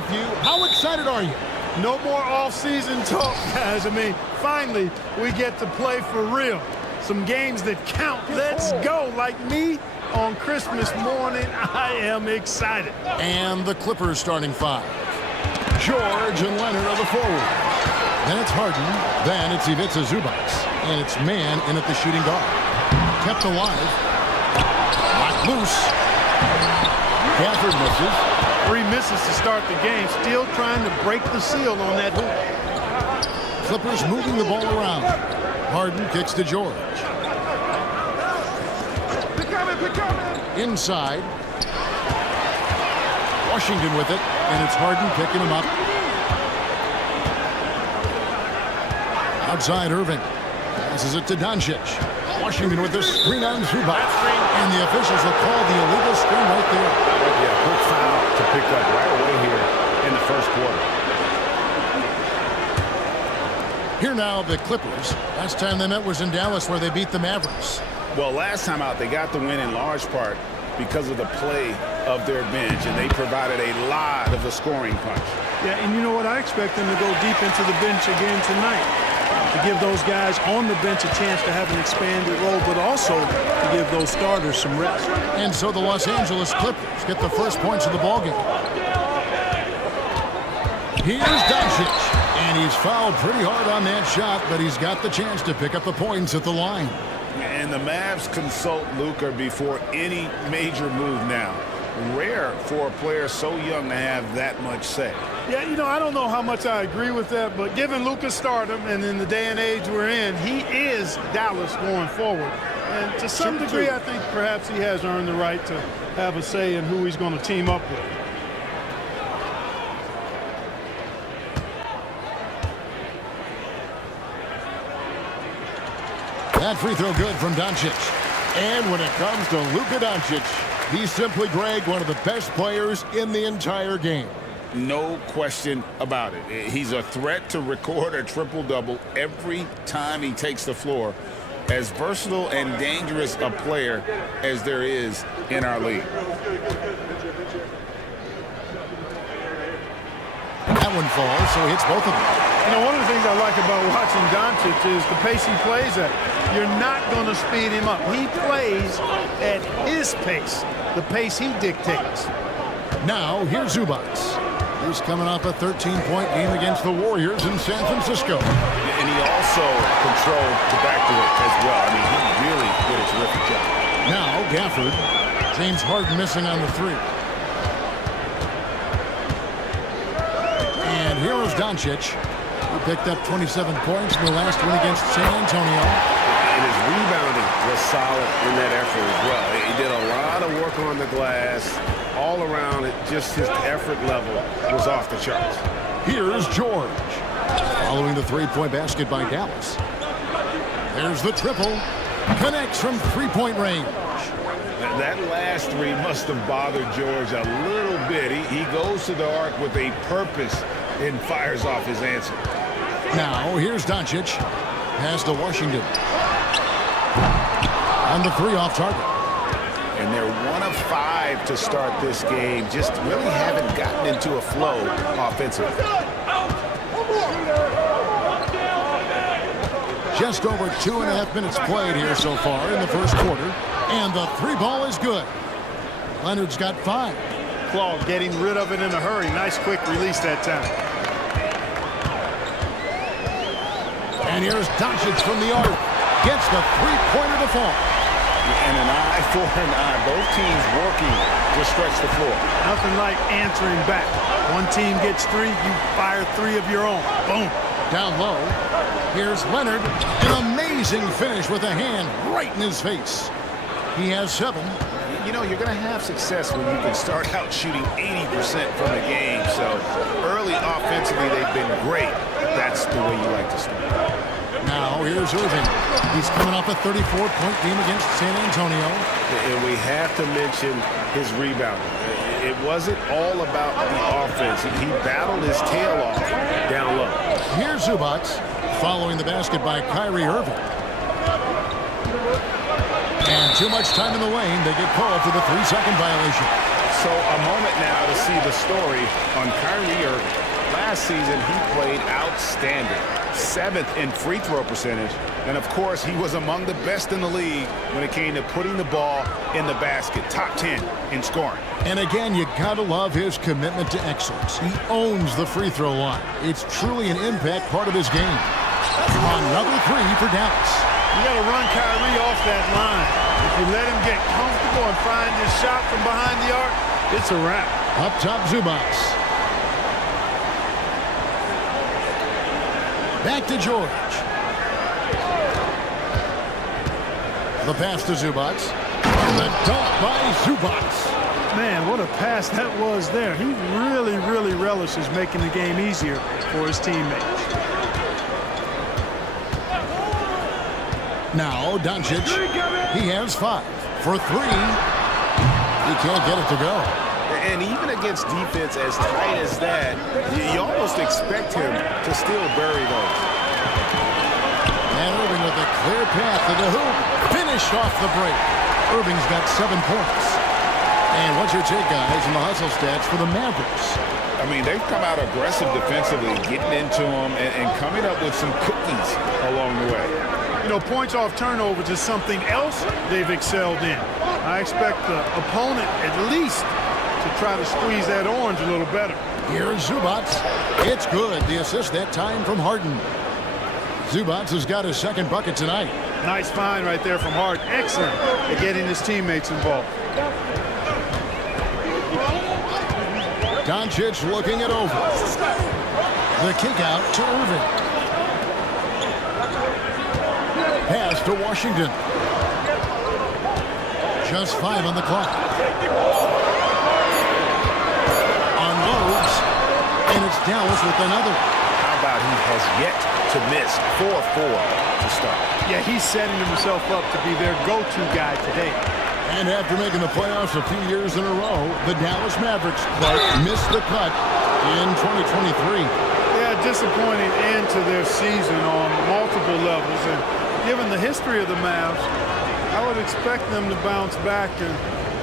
with you. How excited are you? No more off-season talk, guys. I mean, finally, we get to play for real. Some games that count. Let's go. Like me on Christmas morning, I am excited. And the Clippers starting five. George and Leonard are the forward. Then it's Harden. Then it's Ivica Zubac. And it's man in at the shooting guard. Kept alive. Knocked loose. Gafford misses. 3 misses to start the game. Still trying to break the seal on that hoop. Clippers moving the ball around. Harden kicks to George. Inside. Washington with it. And it's Harden picking him up. Outside Irving. Passes it to Doncic. Washington with the screen on Zubac. And the officials will call the illegal screen right there. Yeah, quick foul to pick up right away here in the first quarter. Here now, the Clippers. Last time they met was in Dallas where they beat the Mavericks. Well, last time out, they got the win in large part because of the play of their bench, and they provided a lot of the scoring punch. Yeah, and you know what? I expect them to go deep into the bench again tonight. To give those guys on the bench a chance to have an expanded role, but also to give those starters some rest. And so the Los Angeles Clippers get the first points of the ballgame. Here's Doncic, and he's fouled pretty hard on that shot, but he's got the chance to pick up the points at the line. And the Mavs consult Luka before any major move now. Rare for a player so young to have that much say. Yeah, you know, I don't know how much I agree with that, but given Luka's stardom and in the day and age we're in, he is Dallas going forward. And to some degree, I think perhaps he has earned the right to have a say in who he's going to team up with. That free throw good from Doncic. And when it comes to Luka Doncic, he's simply, Greg, one of the best players in the entire game. No question about it. He's a threat to record a triple-double every time he takes the floor. As versatile and dangerous a player as there is in our league. That one falls, so he hits both of them. You know, one of the things I like about watching Doncic is the pace he plays at. You're not going to speed him up. He plays at his pace, the pace he dictates. Now, here's Zubac. He's coming off a 13-point game against the Warriors in San Francisco. And he also controlled the backdoor as well. I mean, he really did a terrific job. Now, Gafford. James Harden missing on the three. And here is Doncic, who picked up 27 points in the last win against San Antonio. And his rebounding was solid in that effort as well. He did a lot of work on the glass. All around it, just his effort level was off the charts. Here's George. Following the three-point basket by Dallas. There's the triple. Connects from three-point range. That last three must have bothered George a little bit. He goes to the arc with a purpose and fires off his answer. Now, here's Doncic. Pass to Washington. On the three off target. And they're 1 of 5 to start this game. Just really haven't gotten into a flow offensively. Just over 2.5 minutes played here so far in the first quarter. And the three ball is good. Leonard's got 5. Claude getting rid of it in a hurry. Nice quick release that time. And here's Doncic from the arc. Gets the three-pointer to fall. And an eye for an eye. Both teams working to stretch the floor. Nothing like answering back. One team gets 3, you fire 3 of your own. Boom. Down low. Here's Leonard. An amazing finish with a hand right in his face. He has 7. You know, you're going to have success when you can start out shooting 80% from the game. So early offensively, they've been great. That's the way you like to start. Now, here's Irving. He's coming off a 34-point game against San Antonio. And we have to mention his rebounding. It wasn't all about the offense. He battled his tail off down low. Here's Zubac following the basket by Kyrie Irving. And too much time in the lane. They get called for the 3-second violation. So a moment now to see the story on Kyrie Irving. Last season, he played outstanding. 7th in free throw percentage. And, of course, he was among the best in the league when it came to putting the ball in the basket. Top 10 in scoring. And again, you gotta love his commitment to excellence. He owns the free throw line. It's truly an impact part of his game. Another three for Dallas. You got to run Kyrie off that line. If you let him get comfortable and find his shot from behind the arc, it's a wrap. Up top, Zubac. Back to George. The pass to Zubac. And the dunk by Zubac. Man, what a pass that was there. He really relishes making the game easier for his teammates. Now, Doncic. He has 5 for 3. He can't get it to go. And even against defense as tight as that, you almost expect him to still bury those. And Irving with a clear path to the hoop. Finished off the break. Irving's got 7 points. And what's your take, guys, in the hustle stats for the Mavericks? I mean, they've come out aggressive defensively, getting into them and coming up with some cookies along the way. You know, points off turnovers is something else they've excelled in. I expect the opponent at least to try to squeeze that orange a little better. Here's Zubac. It's good. The assist that time from Harden. Zubac has got his 2nd bucket tonight. Nice find right there from Harden. Excellent at getting his teammates involved. Doncic looking it over. The kick out to Irving. Pass to Washington. Just 5 on the clock. Unloads. And it's Dallas with another. How about he has yet to miss 4-4 to start? Yeah, he's setting himself up to be their go-to guy today. And after making the playoffs a few years in a row, the Dallas Mavericks missed the cut in 2023. Yeah, disappointing end to their season on multiple levels. And given the history of the Mavs, I would expect them to bounce back and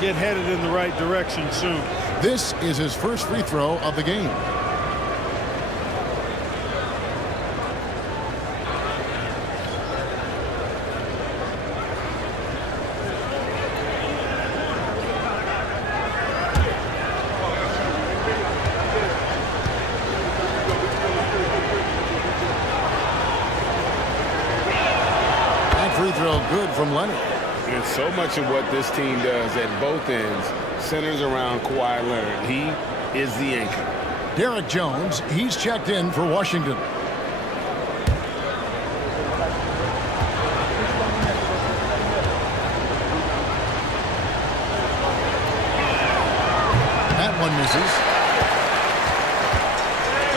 get headed in the right direction soon. This is his first free throw of the game. Free throw good from Leonard. And so much of what this team does at both ends centers around Kawhi Leonard. He is the anchor. Derek Jones, he's checked in for Washington. That one misses.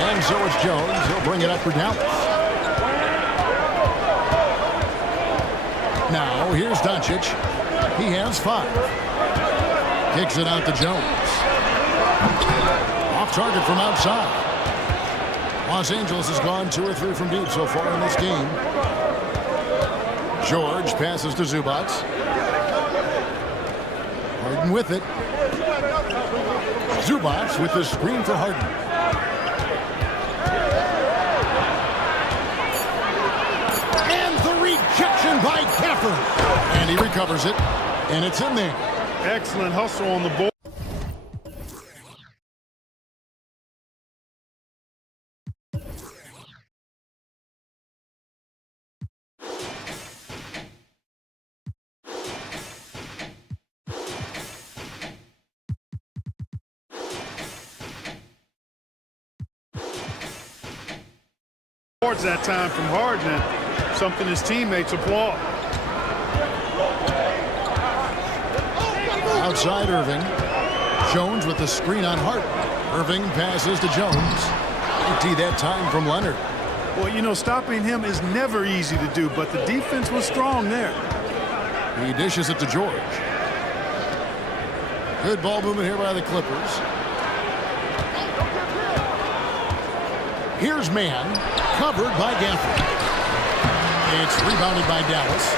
And so it's Jones. He'll bring it up for Dallas. Now, here's Doncic. He has 5. Kicks it out to Jones. Off target from outside. Los Angeles has gone 2 or 3 from deep so far in this game. George passes to Zubac. Harden with it. Zubac with the screen for Harden. By Gafford. And he recovers it. And it's in there. Excellent hustle on the board. That time from Harden. Something his teammates applaud. Outside Irving. Jones with the screen on Harden. Irving passes to Jones. Empty that time from Leonard. Well, you know, stopping him is never easy to do, but the defense was strong there. He dishes it to George. Good ball movement here by the Clippers. Here's man. Covered by Gafford. It's rebounded by Dallas.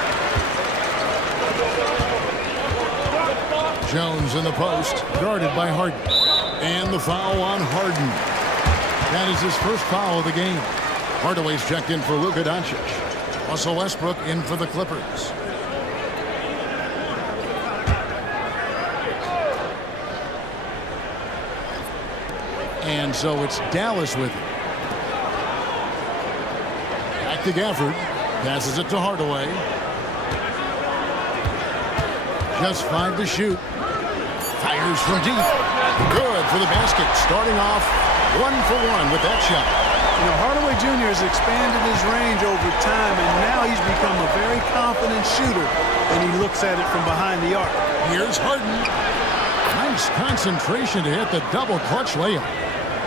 Jones in the post, guarded by Harden. And the foul on Harden. That is his first foul of the game. Hardaway's checked in for Luka Doncic. Russell Westbrook in for the Clippers. And so it's Dallas with it. Back to Gafford. Passes it to Hardaway. Just 5 to shoot. Fires from deep. Good for the basket. Starting off 1 for 1 with that shot. You know, Hardaway Jr. has expanded his range over time, and now he's become a very confident shooter, and he looks at it from behind the arc. Here's Harden. Nice concentration to hit the double clutch layup.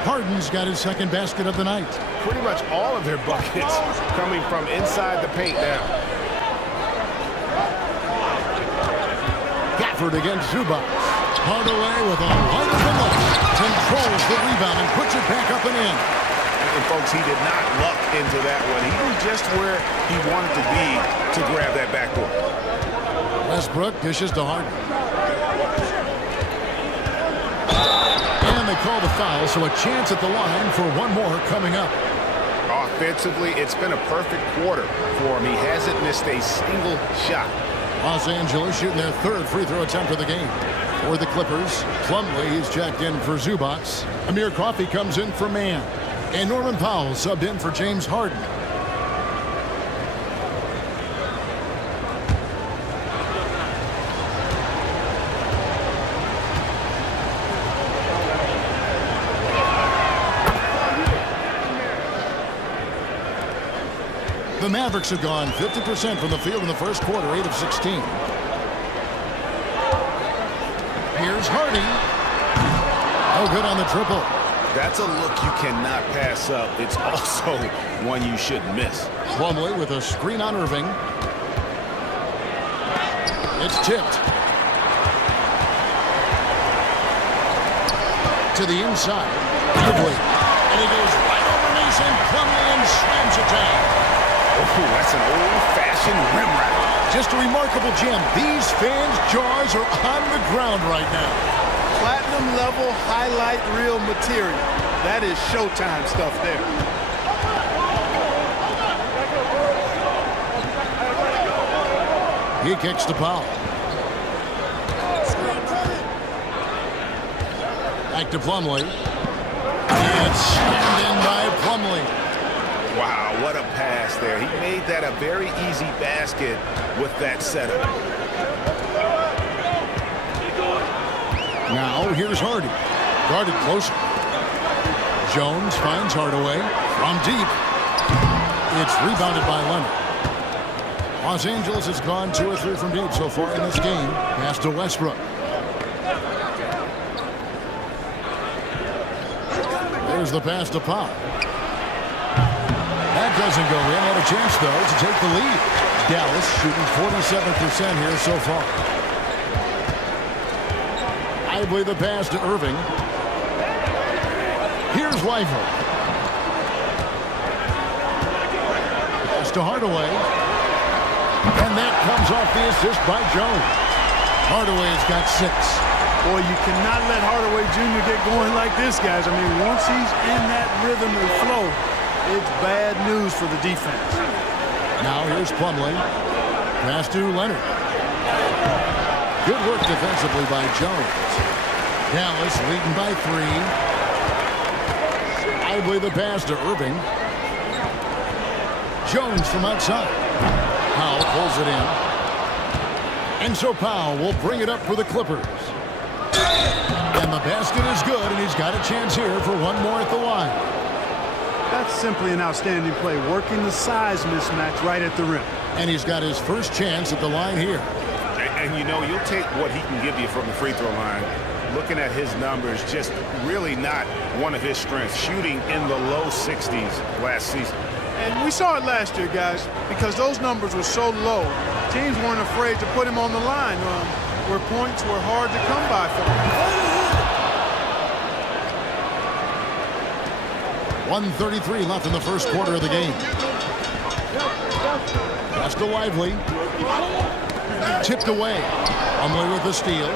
Harden's got his second basket of the night. Pretty much all of their buckets coming from inside the paint now. Gafford against Zubac. Hardaway with a wonderful look. Controls the rebound and puts it back up and in. And folks, he did not luck into that one. He knew just where he wanted to be to grab that backboard. Westbrook dishes to Harden. And they call the foul, so a chance at the line for one more coming up. Offensively, it's been a perfect quarter for him. He hasn't missed a single shot. Los Angeles shooting their third free throw attempt of the game. For the Clippers, Plumlee is checked in for Zubac. Amir Coffey comes in for Mann. And Norman Powell subbed in for James Harden. The Mavericks have gone 50% from the field in the first quarter, 8 of 16. Here's Hardy. Oh, good on the triple. That's a look you cannot pass up. It's also one you shouldn't miss. Plumlee with a screen on Irving. It's tipped. To the inside. Quickly. And he goes right over Mason Plumlee and slams it down. Oh, that's an old-fashioned rim wrap. Just a remarkable gem. These fans' jaws are on the ground right now. Platinum level highlight reel material. That is Showtime stuff there. He kicks to Powell. Back to Plumlee. And slammed in by Plumlee. Wow, what a pass there. He made that a very easy basket with that setup. Now here's Hardy. Guarded closer. Jones finds Hardaway from deep. It's rebounded by Leonard. Los Angeles has gone 2 or 3 from deep so far in this game. Pass to Westbrook. There's the pass to Powell. That doesn't go in. Had a chance, though, to take the lead. Dallas shooting 47% here so far. Lively the pass to Irving. Here's Lively. Pass to Hardaway. And that comes off the assist by Jones. Hardaway's got 6. Boy, you cannot let Hardaway Jr. get going like this, guys. I mean, once he's in that rhythm and flow, it's bad news for the defense. Now here's Plumlee. Pass to Leonard. Good work defensively by Jones. Dallas leading by 3. Lively the pass to Irving. Jones from outside. Powell pulls it in. And so Powell will bring it up for the Clippers. And the basket is good, and he's got a chance here for one more at the line. That's simply an outstanding play, working the size mismatch right at the rim. And he's got his first chance at the line here. And you know, you'll take what he can give you from the free throw line. Looking at his numbers, just really not one of his strengths. Shooting in the low 60s last season. And we saw it last year, guys, because those numbers were so low. Teams weren't afraid to put him on the line where points were hard to come by for him. 1:33 left in the first quarter of the game. Pass to Lively. Tipped away. Plumlee with the steal.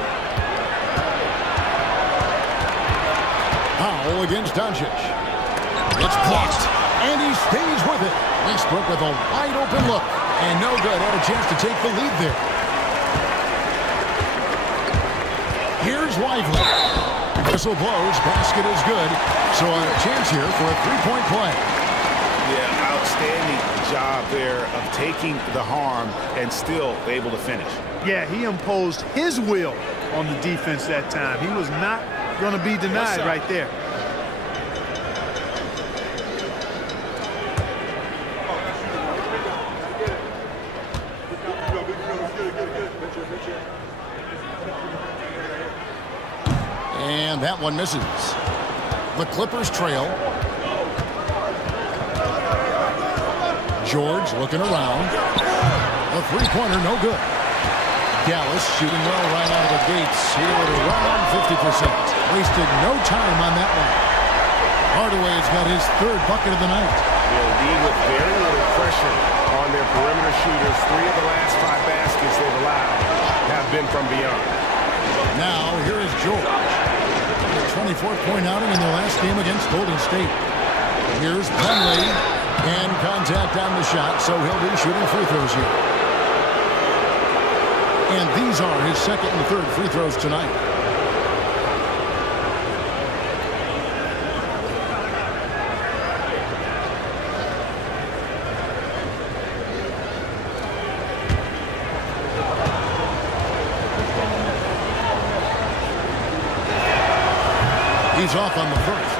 dribble against Doncic. It's blocked, and he stays with it. Westbrook with a wide-open look, and no good. Had a chance to take the lead there. Here's Lively. Whistle blows. Basket is good. So a chance here for a three-point play. Yeah, outstanding job there of taking the harm and still able to finish. Yeah, he imposed his will on the defense that time. He was not going to be denied right there. And that one misses. The Clippers trail. George looking around. A three-pointer, no good. Dallas shooting well right out of the gates here at around 50%. Wasted no time on that one. Hardaway has got his third bucket of the night. Yeah, indeed, with very little pressure on their perimeter shooters. 3 of the last 5 baskets they've allowed have been from beyond. Now, here is George. A 24th point outing in their last game against Golden State. Here's Penley. And contact on the shot, so he'll be shooting free throws here. And these are his second and third free throws tonight. He's off on the first.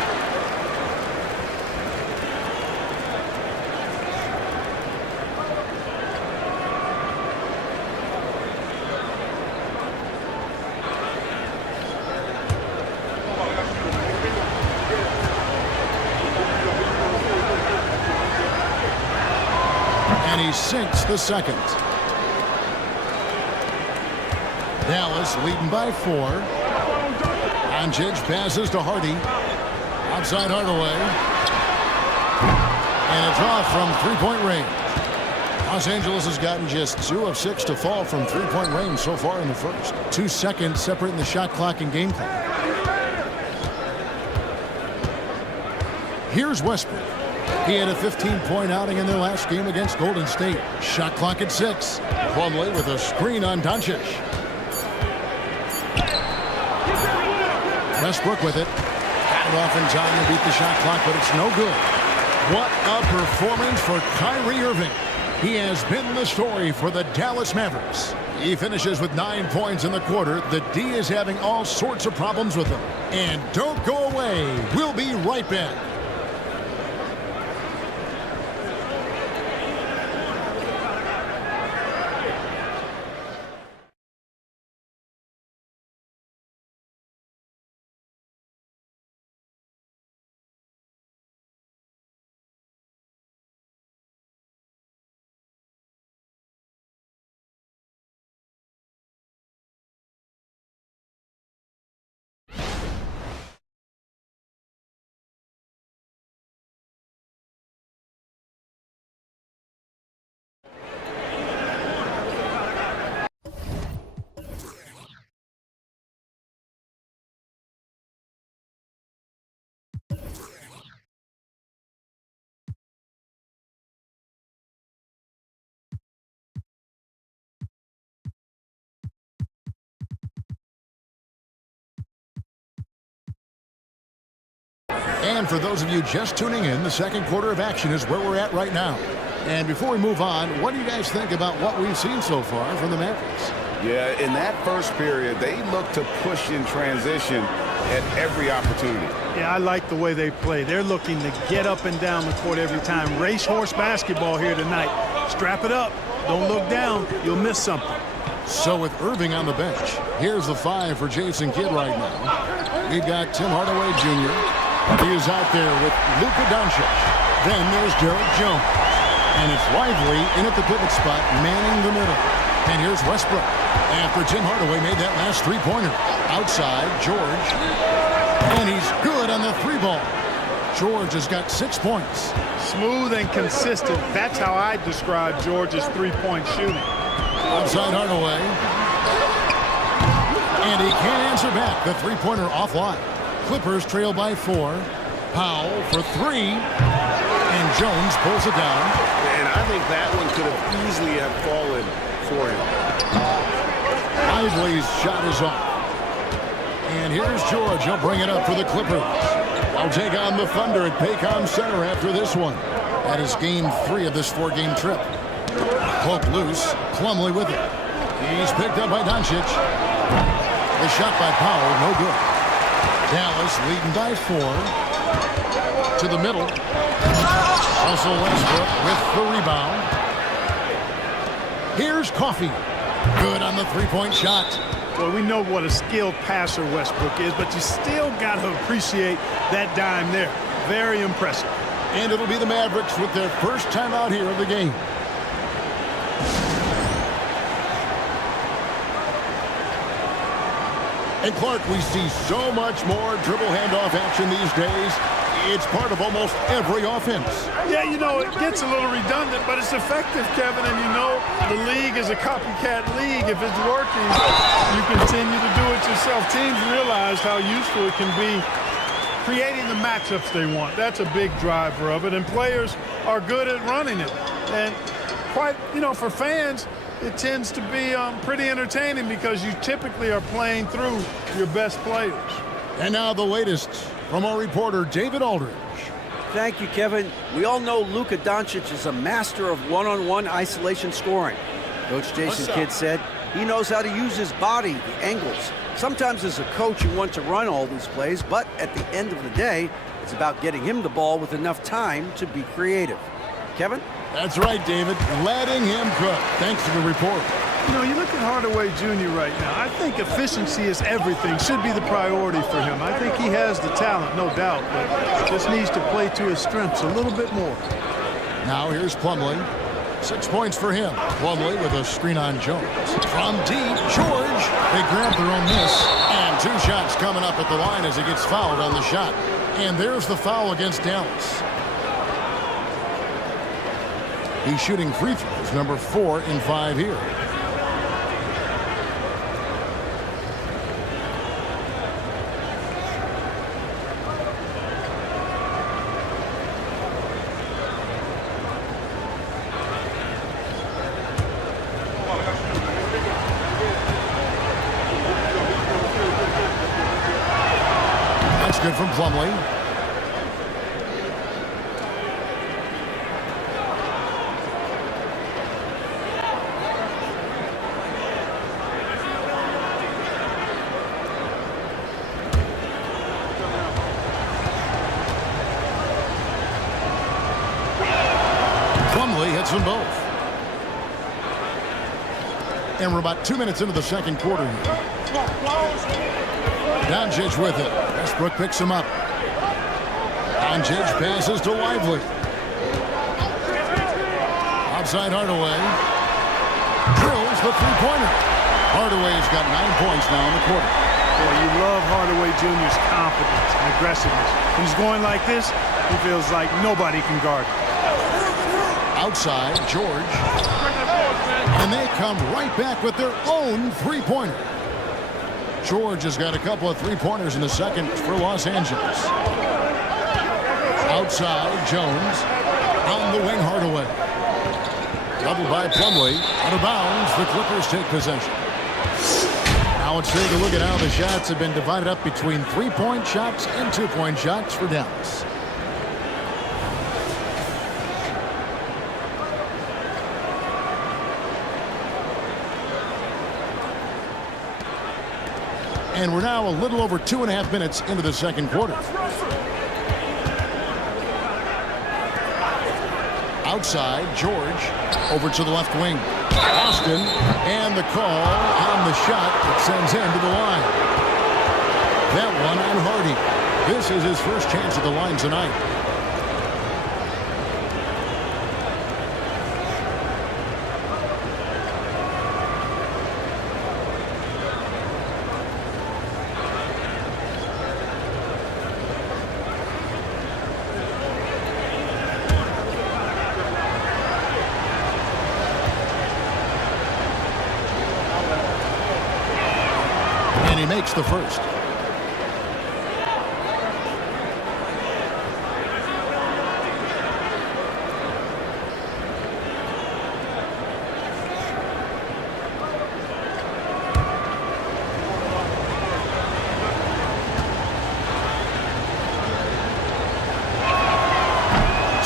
And he sinks the second. Dallas leading by 4. Doncic passes to Hardy. Outside Hardaway. And it's off from three-point range. Los Angeles has gotten just 2 of 6 to fall from three-point range so far in the first. 2 seconds separating the shot clock and game clock. Here's Westbrook. He had a 15-point outing in their last game against Golden State. Shot clock at 6. Plumlee with a screen on Doncic. Westbrook with it. Got it off in time to beat the shot clock, but it's no good. What a performance for Kyrie Irving. He has been the story for the Dallas Mavericks. He finishes with 9 points in the quarter. The D is having all sorts of problems with him. And don't go away. We'll be right back. And for those of you just tuning in, the second quarter of action is where we're at right now. And before we move on, what do you guys think about what we've seen so far from the Mavericks? Yeah, in that first period, they look to push in transition at every opportunity. Yeah, I like the way they play. They're looking to get up and down the court every time. Racehorse basketball here tonight. Strap it up. Don't look down. You'll miss something. So with Irving on the bench, here's the 5 for Jason Kidd right now. We've got Tim Hardaway Jr. He is out there with Luka Doncic. Then there's Derek Jones. And it's Lively in at the pivot spot, manning the middle. And here's Westbrook. After Tim Hardaway made that last three-pointer. Outside, George. And he's good on the 3-ball. George has got 6 points. Smooth and consistent. That's how I describe George's three-point shooting. Outside Hardaway. And he can't answer back. The three-pointer offline. Clippers trail by 4. Powell for 3. And Jones pulls it down. And I think that one could have easily have fallen for him. Lively's shot is off. And here's George. He'll bring it up for the Clippers. They'll take on the Thunder at Paycom Center after this one. That is game 3 of this 4-game trip. Poke loose. Plumlee with it. He's picked up by Doncic. The shot by Powell, no good. Dallas leading by 4. To the middle. Russell Westbrook with the rebound. Here's Coffey. Good on the three-point shot. Well, we know what a skilled passer Westbrook is, but you still got to appreciate that dime there. Very impressive. And it'll be the Mavericks with their first time out here of the game. And Clark, we see so much more dribble handoff action these days. It's part of almost every offense. Yeah, you know, it gets a little redundant, but it's effective, Kevin. And you know, the league is a copycat league. If it's working, you continue to do it yourself. Teams realize how useful it can be creating the matchups they want. That's a big driver of it. And players are good at running it. And quite, you know, for fans, it tends to be pretty entertaining because you typically are playing through your best players. And now the latest from our reporter, David Aldridge. Thank you, Kevin. We all know Luka Doncic is a master of one-on-one isolation scoring. Coach Jason Kidd said he knows how to use his body, the angles. Sometimes as a coach, you want to run all these plays, but at the end of the day, it's about getting him the ball with enough time to be creative. Kevin? That's right, David. Letting him cook. Thanks to the report. You know, you look at Hardaway Jr. right now. I think efficiency is everything, should be the priority for him. I think he has the talent, no doubt, but just needs to play to his strengths a little bit more. Now here's Plumlee. 6 points for him. Plumlee with a screen on Jones. From deep, George. They grab their own miss. And 2 shots coming up at the line as he gets fouled on the shot. And there's the foul against Dallas. He's shooting free throws, number 4 in 5 here. That's good from Plumlee. Hits them both. And we're about 2 minutes into the second quarter here. Doncic with it. Westbrook picks him up. Doncic passes to Lively. Outside Hardaway. Drills the three-pointer. Hardaway's got 9 points now in the quarter. Boy, you love Hardaway Jr.'s confidence and aggressiveness. When he's going like this, he feels like nobody can guard him. Outside, George. And they come right back with their own three-pointer. George has got a couple of three-pointers in the second for Los Angeles. Outside, Jones. On the wing, Hardaway. Doubled by Plumlee. Out of bounds, the Clippers take possession. Now let's take a look at how the shots have been divided up between three-point shots and two-point shots for Dallas. And we're now a little over 2.5 minutes into the second quarter. Outside, George over to the left wing. Austin, and the call on the shot that sends him to the line. That one on Hardy. This is his first chance at the line tonight. Makes the first.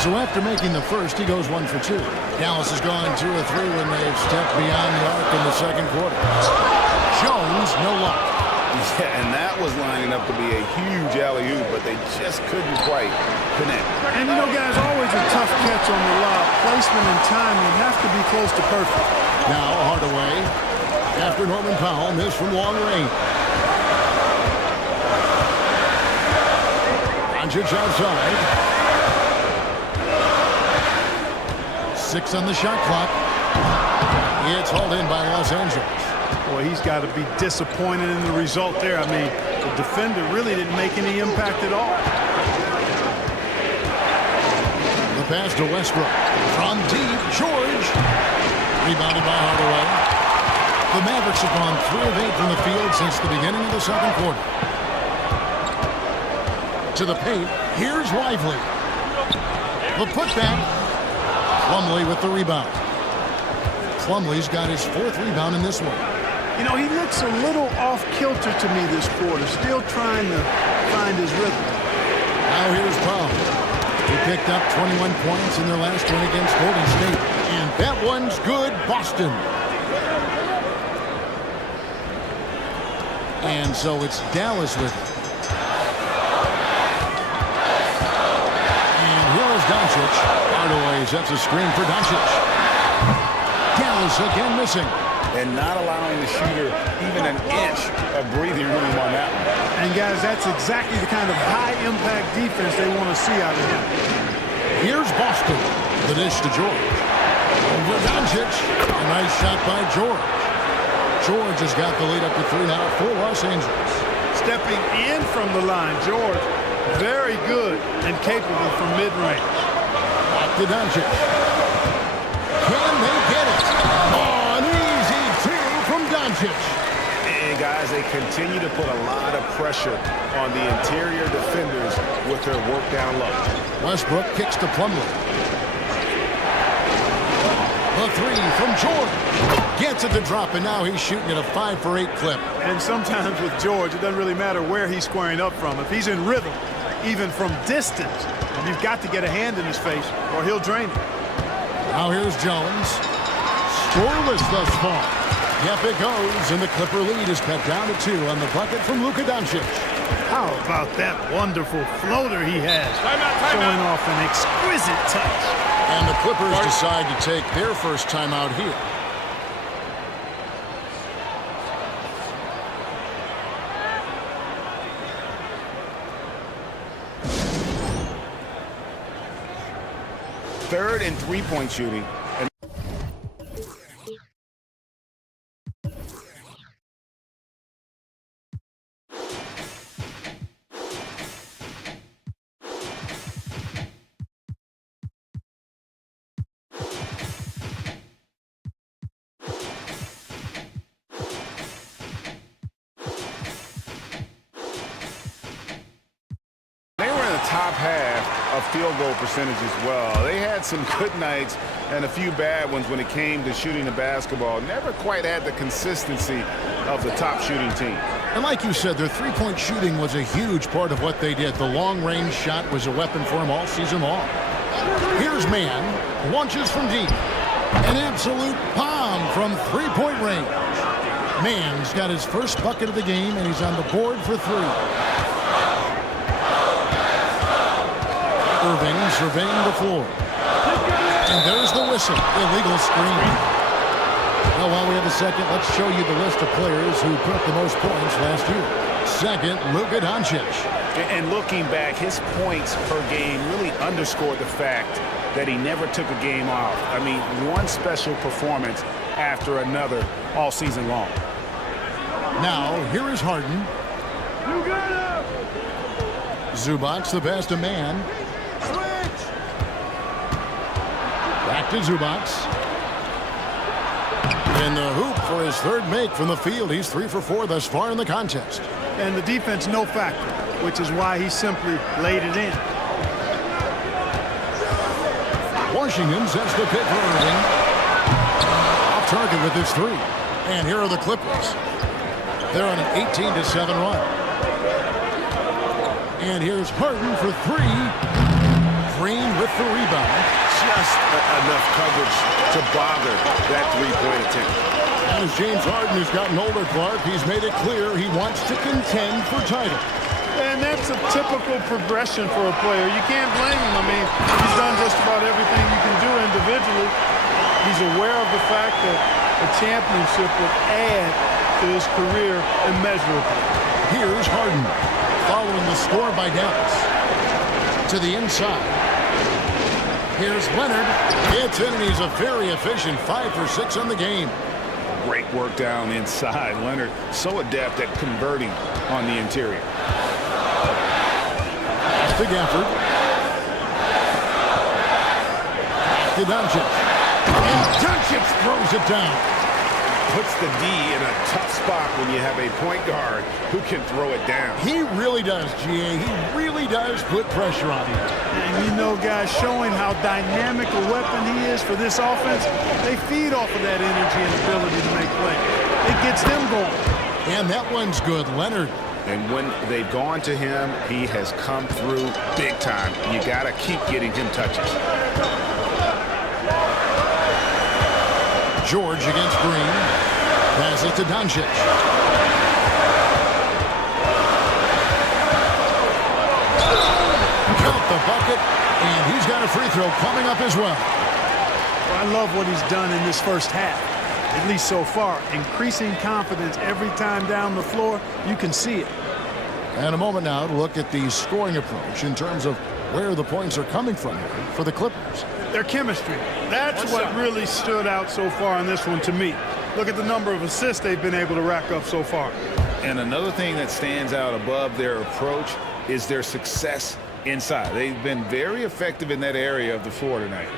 So after making the first, he goes 1 for 2. Dallas has gone 2 of 3 when they've stepped beyond the arc in the second quarter. Jones, no luck. Yeah, and that was lining up to be a huge alley-oop, but they just couldn't quite connect. And you know, guys, always a tough catch on the lob. Placement and timing have to be close to perfect. Now Hardaway, after Norman Powell missed from long range. Doncic outside. 6 on the shot clock. It's hauled in by Los Angeles. Boy, he's got to be disappointed in the result there. I mean, the defender really didn't make any impact at all. The pass to Westbrook. From deep, George. Rebounded by Hardaway. The Mavericks have gone 3 of 8 from the field since the beginning of the second quarter. To the paint. Here's Lively. The putback. Plumlee with the rebound. Plumlee's got his 4th rebound in this one. You know, he looks a little off-kilter to me this quarter, still trying to find his rhythm. Now here's Powell. He picked up 21 points in their last one against Golden State. And that one's good, Boston. And so it's Dallas with it. And here is Doncic. Hardaway sets a screen for Doncic. Dallas again missing. And not allowing the shooter even an inch of breathing room on that one. And, guys, that's exactly the kind of high-impact defense they want to see out of him. Here's Boston. The dish to George. Over Doncic. A nice shot by George. George has got the lead up to 3 now for Los Angeles. Stepping in from the line, George, very good and capable from mid-range. Back to Doncic. Can they get it? Oh, an easy 2 from Doncic. And, guys, they continue to put a lot of pressure on the interior defenders with their work down low. Westbrook kicks to Plumlee. The 3 from George. Gets it to drop, and now he's shooting at a 5 for 8 clip. And sometimes with George, it doesn't really matter where he's squaring up from. If he's in rhythm, even from distance, you've got to get a hand in his face or he'll drain it. Now here's Jones. Scoreless thus far. Yep, it goes, and the Clipper lead is cut down to 2 on the bucket from Luka Doncic. How about that wonderful floater he has, showing off an exquisite touch. And the Clippers decide to take their first timeout here. Third and 3-point shooting. Top half of field goal percentage as well. They had some good nights and a few bad ones when it came to shooting the basketball. Never quite had the consistency of the top shooting team. And like you said, their 3-point shooting was a huge part of what they did. The long-range shot was a weapon for them all season long. Here's Mann. Launches from deep. An absolute bomb from 3-point range. Mann's got his first bucket of the game, and he's on the board for 3. Irving surveying the floor. And there's the whistle. Illegal screen. Well, while we have a second, let's show you the list of players who put up the most points last year. Second, Luka Doncic. And looking back, his points per game really underscored the fact that he never took a game off. I mean, one special performance after another all season long. Now, here is Harden. You got him! Zubac, the pass to Mann. Back to Zubac. In the hoop for his 3rd make from the field. He's 3 for 4 thus far in the contest. And the defense no factor, which is why he simply laid it in. Washington sets the pick for Irving. Off target with his 3. And here are the Clippers. They're on an 18-7 run. And here's Harden for 3. Green with the rebound. Just enough coverage to bother that three-point attempt. As James Harden has gotten older, Clark, he's made it clear he wants to contend for title. And that's a typical progression for a player. You can't blame him. I mean, he's done just about everything you can do individually. He's aware of the fact that a championship would add to his career immeasurably. Here's Harden following the score by Dallas. To the inside. Here's Leonard. It's in, and he's a very efficient 5 for 6 on the game. Great work down inside. Leonard so adept at converting on the interior. To Gafford. To Doncic. And Doncic throws it down. Puts the D in a tough spot when you have a point guard who can throw it down. He really does, GA. He really does put pressure on him. And you know, guys, showing how dynamic a weapon he is for this offense, they feed off of that energy and ability to make plays. It gets them going. And that one's good, Leonard. And when they've gone to him, he has come through big time. You got to keep getting him touches. George against Green. Pass it to Doncic. Count the bucket, and he's got a free throw coming up as well. I love what he's done in this first half, at least so far. Increasing confidence every time down the floor. You can see it. And a moment now to look at the scoring approach in terms of where the points are coming from here for the Clippers. Their chemistry. That's what really stood out so far in this one to me. Look at the number of assists they've been able to rack up so far. And another thing that stands out above their approach is their success inside. They've been very effective in that area of the floor tonight.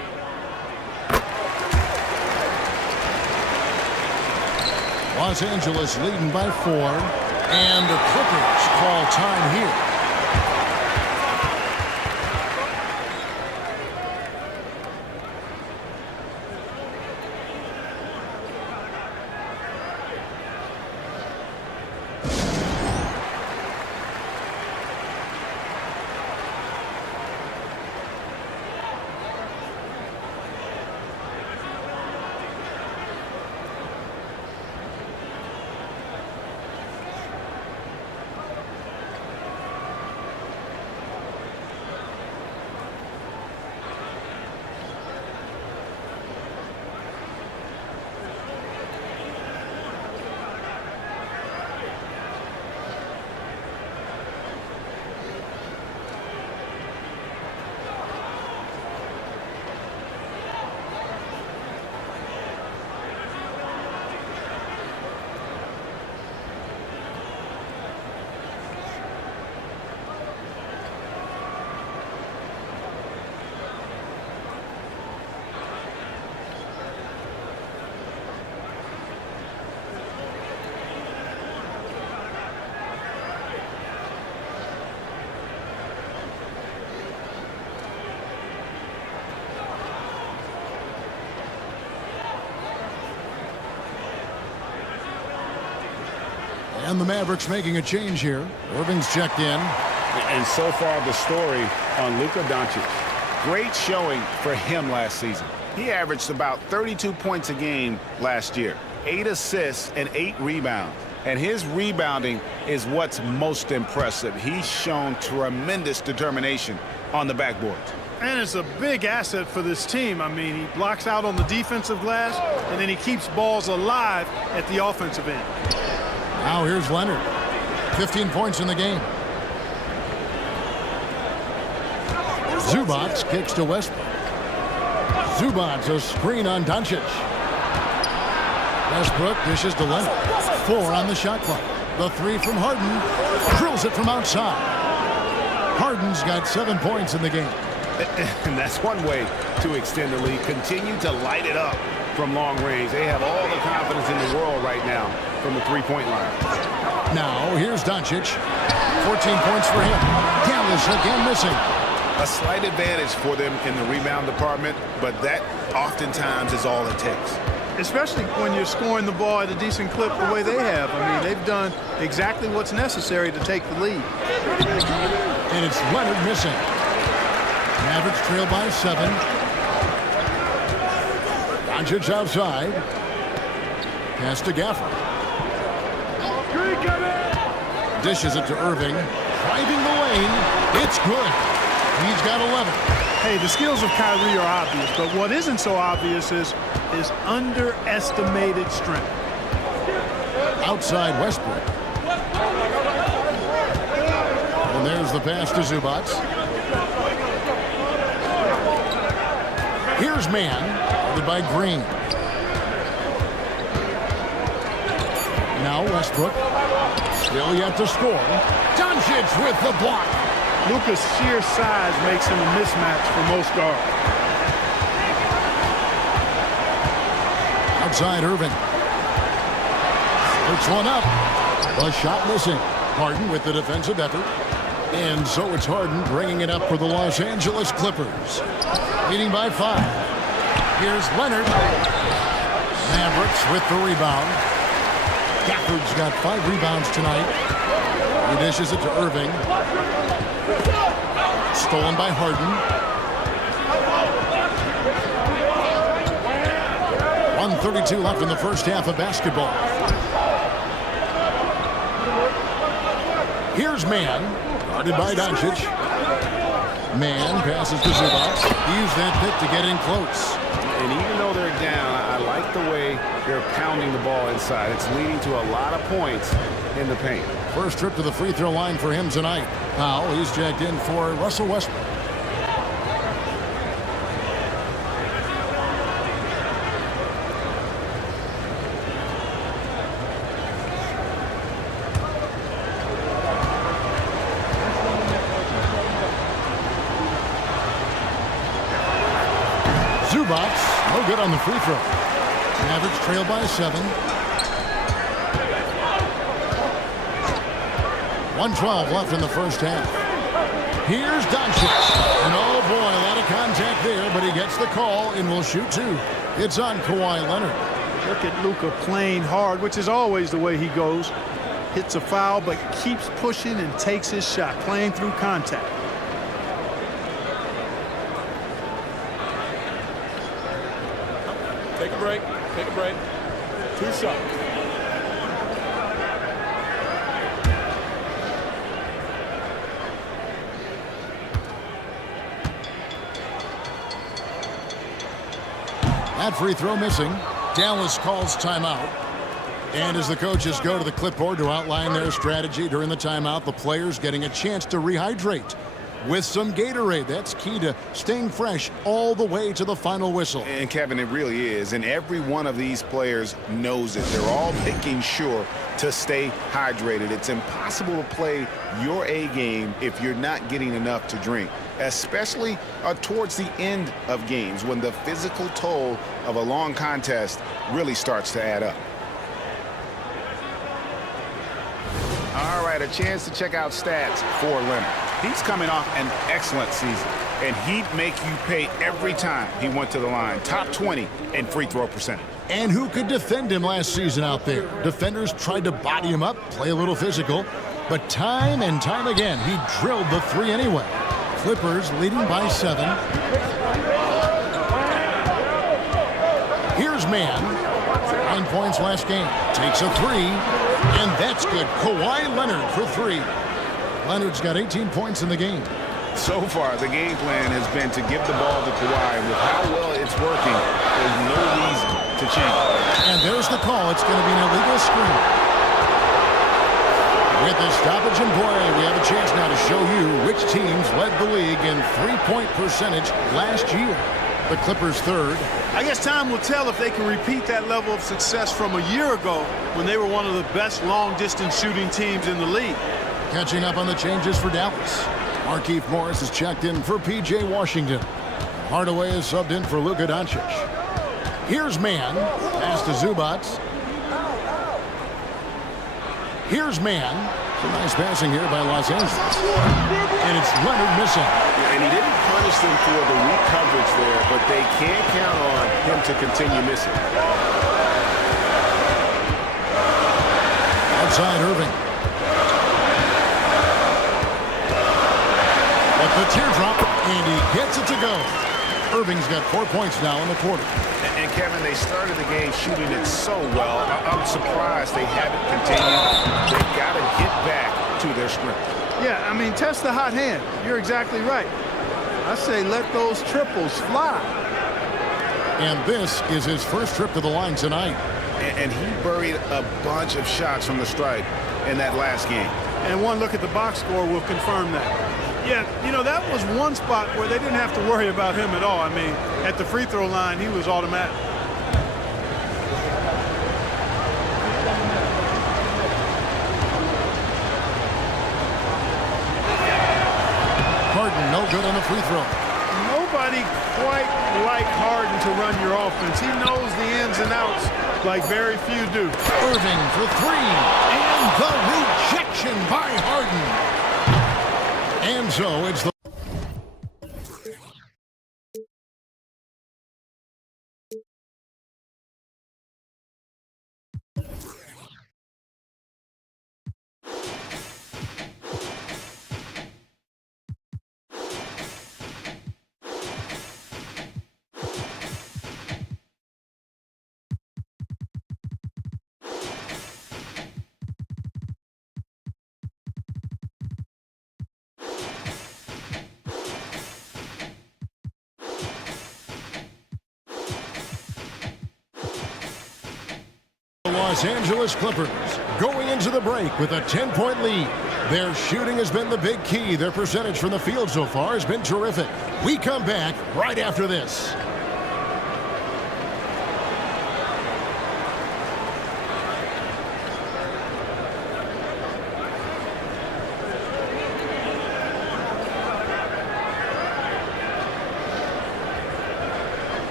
Los Angeles leading by 4, and the Clippers call time here. And the Mavericks making a change here. Irving's checked in. And so far the story on Luka Doncic. Great showing for him last season. He averaged about 32 points a game last year. 8 assists and 8 rebounds. And his rebounding is what's most impressive. He's shown tremendous determination on the backboard. And it's a big asset for this team. I mean, he blocks out on the defensive glass, and then he keeps balls alive at the offensive end. Now here's Leonard. 15 points in the game. Zubac kicks to Westbrook. Zubac a screen on Doncic. Westbrook dishes to Leonard. 4 on the shot clock. The 3 from Harden. Drills it from outside. Harden's got 7 points in the game. And that's one way to extend the lead. Continue to light it up from long range. They have all the confidence in the world right now from the three-point line. Now here's Doncic. 14 points for him. Dallas again missing. A slight advantage for them in the rebound department, but that oftentimes is all it takes. Especially when you're scoring the ball at a decent clip the way they have. I mean, they've done exactly what's necessary to take the lead. And it's Leonard missing. Mavericks trail by 7. Doncic outside. Pass to Gafford. Dishes it to Irving. Driving the lane. It's good. He's got 11. Hey, the skills of Kyrie are obvious, but what isn't so obvious is his underestimated strength. Outside Westbrook. And there's the pass to Zubac. Here's man, guarded by Green. Now Westbrook. Still yet to score. Doncic with the block. Luka's sheer size makes him a mismatch for most guards. Outside Irving. Puts one up. A shot missing. Harden with the defensive effort. And so it's Harden bringing it up for the Los Angeles Clippers. Leading by 5. Here's Leonard. Mavericks with the rebound. Gafford's got 5 rebounds tonight. He dishes it to Irving. Stolen by Harden. 1:32 left in the first half of basketball. Here's man, guarded by Doncic. Man passes to Zubac. Use that pick to get in close. And even though they're down, I like the way they're pounding the ball inside. It's leading to a lot of points in the paint. First trip to the free throw line for him tonight. Now he's checked in for Russell Westbrook. Zubac, no good on the free throw. Mavericks trail by 7. 1:12 left in the first half. Here's Doncic. And oh boy, a lot of contact there, but he gets the call and will shoot 2. It's on Kawhi Leonard. Look at Luka playing hard, which is always the way he goes. Hits a foul, but keeps pushing and takes his shot, playing through contact. Take a break. Take a break. 2 shots. That free throw missing. Dallas calls timeout. And as the coaches go to the clipboard to outline their strategy during the timeout, the players getting a chance to rehydrate with some Gatorade. That's key to staying fresh all the way to the final whistle. And Kevin, it really is. And every one of these players knows it. They're all making sure to stay hydrated. It's impossible to play your A game if you're not getting enough to drink, especially towards the end of games when the physical toll of a long contest really starts to add up. All right, a chance to check out stats for Leonard. He's coming off an excellent season, and he'd make you pay every time he went to the line. Top 20 in free throw percentage. And who could defend him last season out there? Defenders tried to body him up, play a little physical, but time and time again, he drilled the 3 anyway. Clippers leading by 7. Here's man. 9 points last game. Takes a 3, and that's good. Kawhi Leonard for 3. Leonard's got 18 points in the game. So far, the game plan has been to give the ball to Kawhi. With how well it's working, there's no reason to change. And there's the call. It's going to be an illegal screen. With the stoppage in play, we have a chance now to show you which teams led the league in three-point percentage last year. The Clippers third. I guess time will tell if they can repeat that level of success from a year ago when they were one of the best long-distance shooting teams in the league. Catching up on the changes for Dallas. Markieff Morris is checked in for P.J. Washington. Hardaway is subbed in for Luka Doncic. Here's man. Pass to Zubac. Here's man. Some nice passing here by Los Angeles. And it's Leonard missing. And he didn't punish them for the weak coverage there, but they can't count on him to continue missing. Outside Irving. At the teardrop, and he gets it to go. Irving's got 4 points now in the quarter. And Kevin, they started the game shooting it so well. I'm surprised they haven't continued. They've got to get back to their strength. Yeah, I mean, test the hot hand. You're exactly right. I say let those triples fly. And this is his first trip to the line tonight. And he buried a bunch of shots from the stripe in that last game. And one look at the box score will confirm that. Yeah, you know, that was one spot where they didn't have to worry about him at all. I mean, at the free throw line, he was automatic. Harden, no good on the free throw. Nobody quite like Harden to run your offense. He knows the ins and outs like very few do. Irving for three. And the rejection by Harden. And so it's the Los Angeles Clippers going into the break with a 10-point lead. Their shooting has been the big key. Their percentage from the field so far has been terrific. We come back right after this.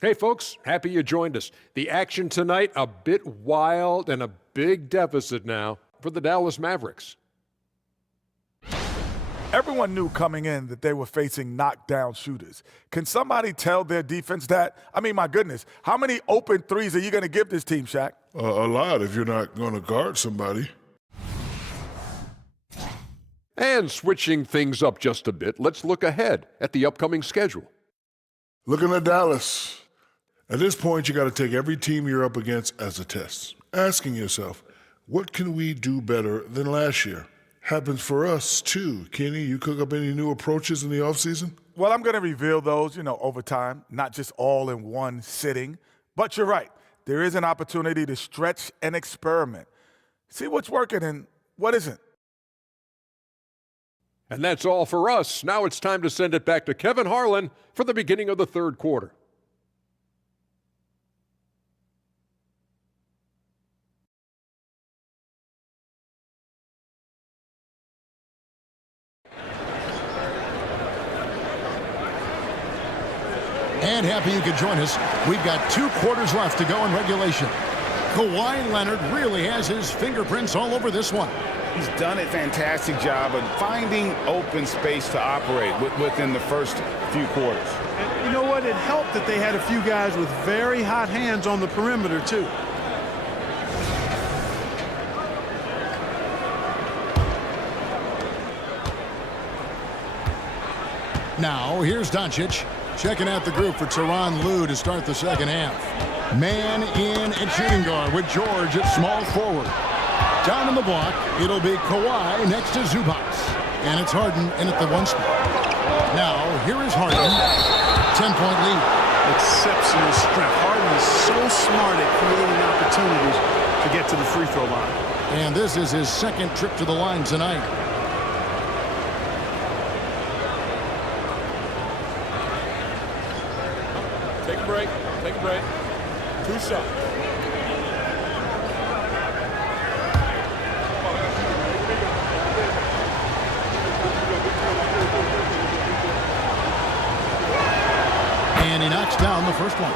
Hey, folks, happy you joined us. The action tonight, a bit wild and a big deficit now for the Dallas Mavericks. Everyone knew coming in that they were facing knockdown shooters. Can somebody tell their defense that? I mean, my goodness, how many open threes are you going to give this team, Shaq? A lot if you're not going to guard somebody. And switching things up just a bit, let's look ahead at the upcoming schedule. Looking at Dallas. At this point, you got to take every team you're up against as a test. Asking yourself, what can we do better than last year? Happens for us, too. Kenny, you cook up any new approaches in the offseason? Well, I'm going to reveal those, over time, not just all in one sitting. But you're right. There is an opportunity to stretch and experiment. See what's working and what isn't. And that's all for us. Now it's time to send it back to Kevin Harlan for the beginning of the third quarter. And happy you could join us. We've got 2 quarters left to go in regulation. Kawhi Leonard really has his fingerprints all over this one. He's done a fantastic job of finding open space to operate within the first few quarters. And you know what? It helped that they had a few guys with very hot hands on the perimeter, too. Now, here's Doncic checking out the group for Tyronn Lue to start the second half. Man in at shooting guard with George at small forward. Down in the block, it'll be Kawhi next to Zubac. And it's Harden in at the 1 spot. Now, here is Harden. 10-point lead. Exceptional strength. Harden is so smart at creating opportunities to get to the free throw line. And this is his second trip to the line tonight. Take a break. Take a break. 2 shots. And he knocks down the first one.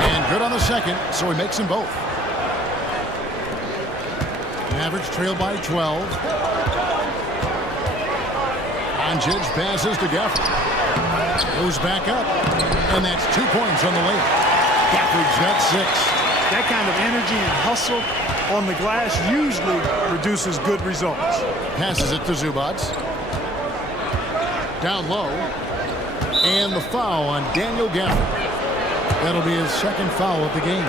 And good on the second, so he makes them both. Mavericks trail by 12. Doncic passes to Gafford. Goes back up. And that's 2 points on the layup. Gafford's got 6. That kind of energy and hustle on the glass usually produces good results. Passes it to Zubac. Down low. And the foul on Daniel Gafford. That'll be his second foul of the game.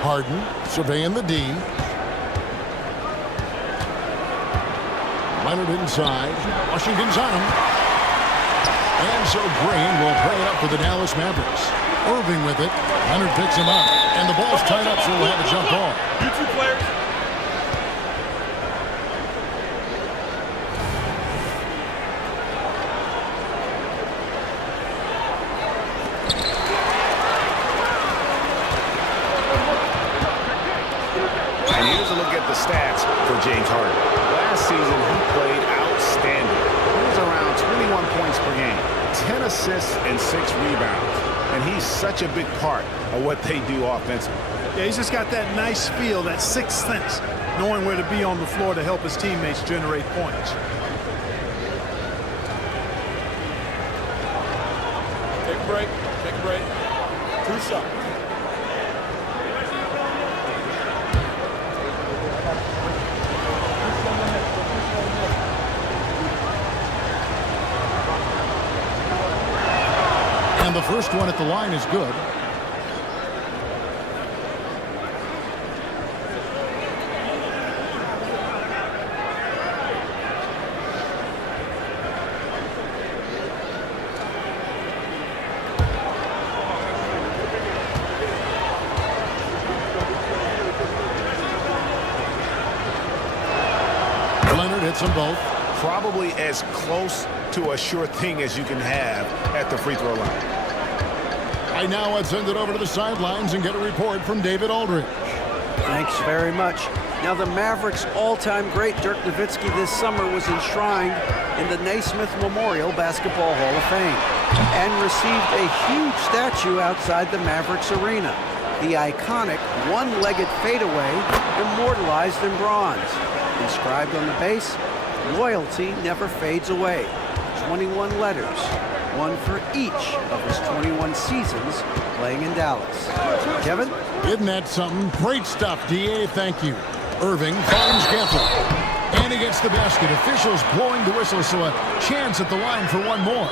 Harden surveying the D. Leonard inside. Washington's on him. And so Green will bring it up for the Dallas Mavericks. Irving with it. Leonard picks him up. And the ball's tied up, so we'll have a jump ball. You 2 players. And here's a look at the stats for James Harden. Last season, he played outstanding. He was around 21 points per game, 10 assists, and 6 rebounds. And he's such a big part of what they do offensively. Yeah, he's just got that nice feel, that sixth sense, knowing where to be on the floor to help his teammates generate points. Take a break. Take a break. 2 shots. And the first one at the line is good. Leonard hits them both. Probably as close to a sure thing as you can have at the free throw line. Right now, let's send it over to the sidelines and get a report from David Aldridge. Thanks very much. Now, the Mavericks' all-time great Dirk Nowitzki this summer was enshrined in the Naismith Memorial Basketball Hall of Fame and received a huge statue outside the Mavericks arena. The iconic one-legged fadeaway immortalized in bronze. Inscribed on the base, loyalty never fades away. 21 letters, one for each of his 21 seasons playing in Dallas. Kevin? Isn't that something? Great stuff, D.A. Thank you. Irving finds Gafford. And he gets the basket. Officials blowing the whistle, so a chance at the line for one more.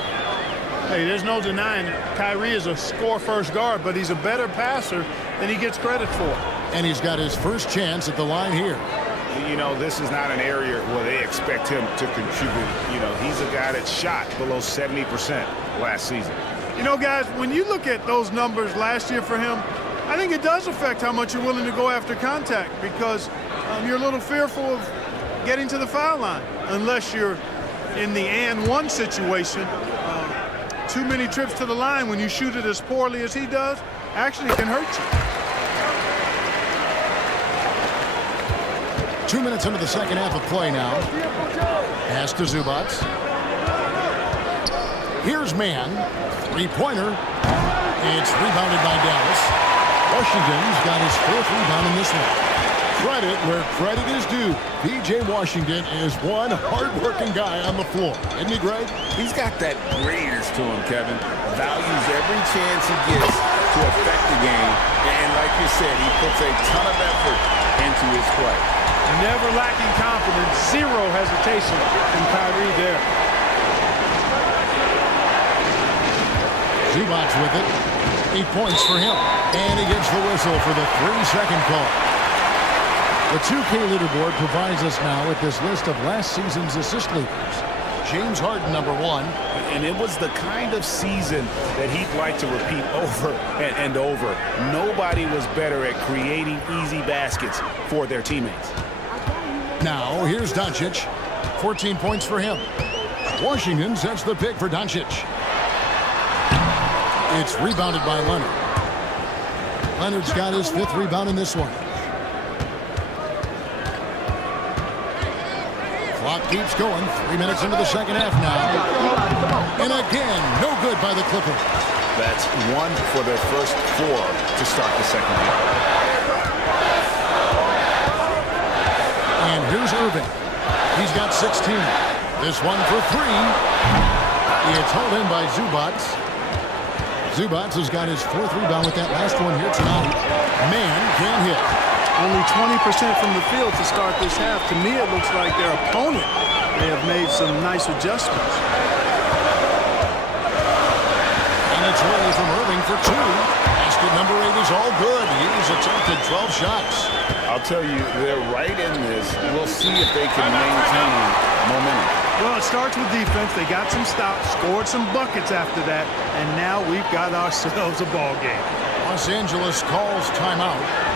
Hey, there's no denying Kyrie is a score-first guard, but he's a better passer than he gets credit for. And he's got his first chance at the line here. You know, this is not an area where they expect him to contribute. You know, he's a guy that shot below 70% last season. You know, guys, when you look at those numbers last year for him, I think it does affect how much you're willing to go after contact because you're a little fearful of getting to the foul line unless you're in the and one situation. Too many trips to the line when you shoot it as poorly as he does actually can hurt you. 2 minutes into the second half of play now. Pass to Zubac. Here's Mann. Three-pointer. It's rebounded by Dallas. Washington's got his 4th rebound in this one. Credit where credit is due. P.J. Washington is one hard-working guy on the floor. Isn't he, Greg? He's got that grittiness to him, Kevin. Values every chance he gets to affect the game. And like you said, he puts a ton of effort into his play. Never lacking confidence. Zero hesitation from Kyrie there. Zubac with it. 8 points for him. And he gets the whistle for the 3-second call. The 2K leaderboard provides us now with this list of last season's assist leaders. James Harden, number 1. And it was the kind of season that he'd like to repeat over and over. Nobody was better at creating easy baskets for their teammates. Now, here's Doncic. 14 points for him. Washington sets the pick for Doncic. It's rebounded by Leonard. Leonard's got his 5th rebound in this one. Clock keeps going. 3 minutes into the second half now. And again, no good by the Clippers. That's 1 for their first 4 to start the second half. And here's Irving. He's got 16. This one for 3. It's held in by Zubac. Zubac has got his 4th rebound with that last one here tonight. Man can't hit. Only 20% from the field to start this half. To me, it looks like their opponent may have made some nice adjustments. And it's away from Irving for 2. Basket number 8 is all good. He's attempted 12 shots. I'll tell you, they're right in this. We'll see if they can maintain momentum. Well, it starts with defense. They got some stops, scored some buckets after that, and now we've got ourselves a ball game. Los Angeles calls timeout.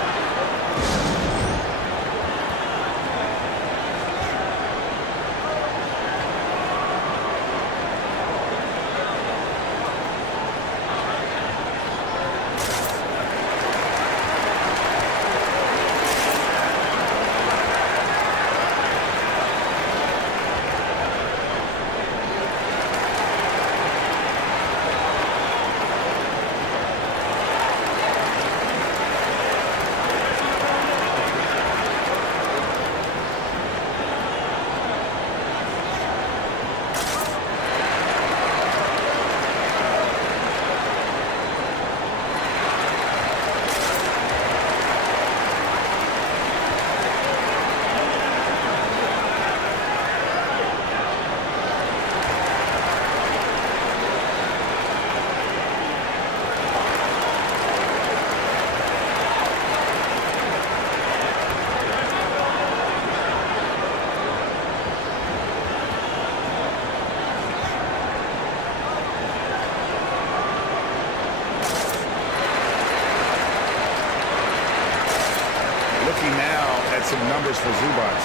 Looking now at some numbers for Zubac.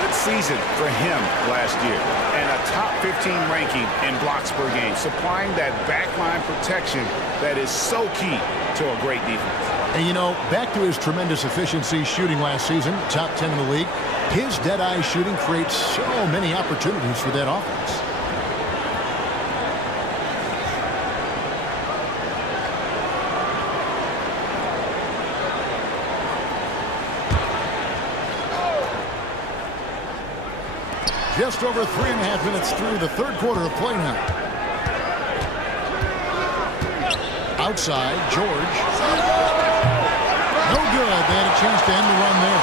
Good season for him last year. And a top 15 ranking in blocks per game, supplying that backline protection that is so key to a great defense. And you know, back to his tremendous efficiency shooting last season, top 10 in the league, his dead-eye shooting creates so many opportunities for that offense. Just over 3.5 minutes through the third quarter of play now. Outside, George. No good. They had a chance to end the run there.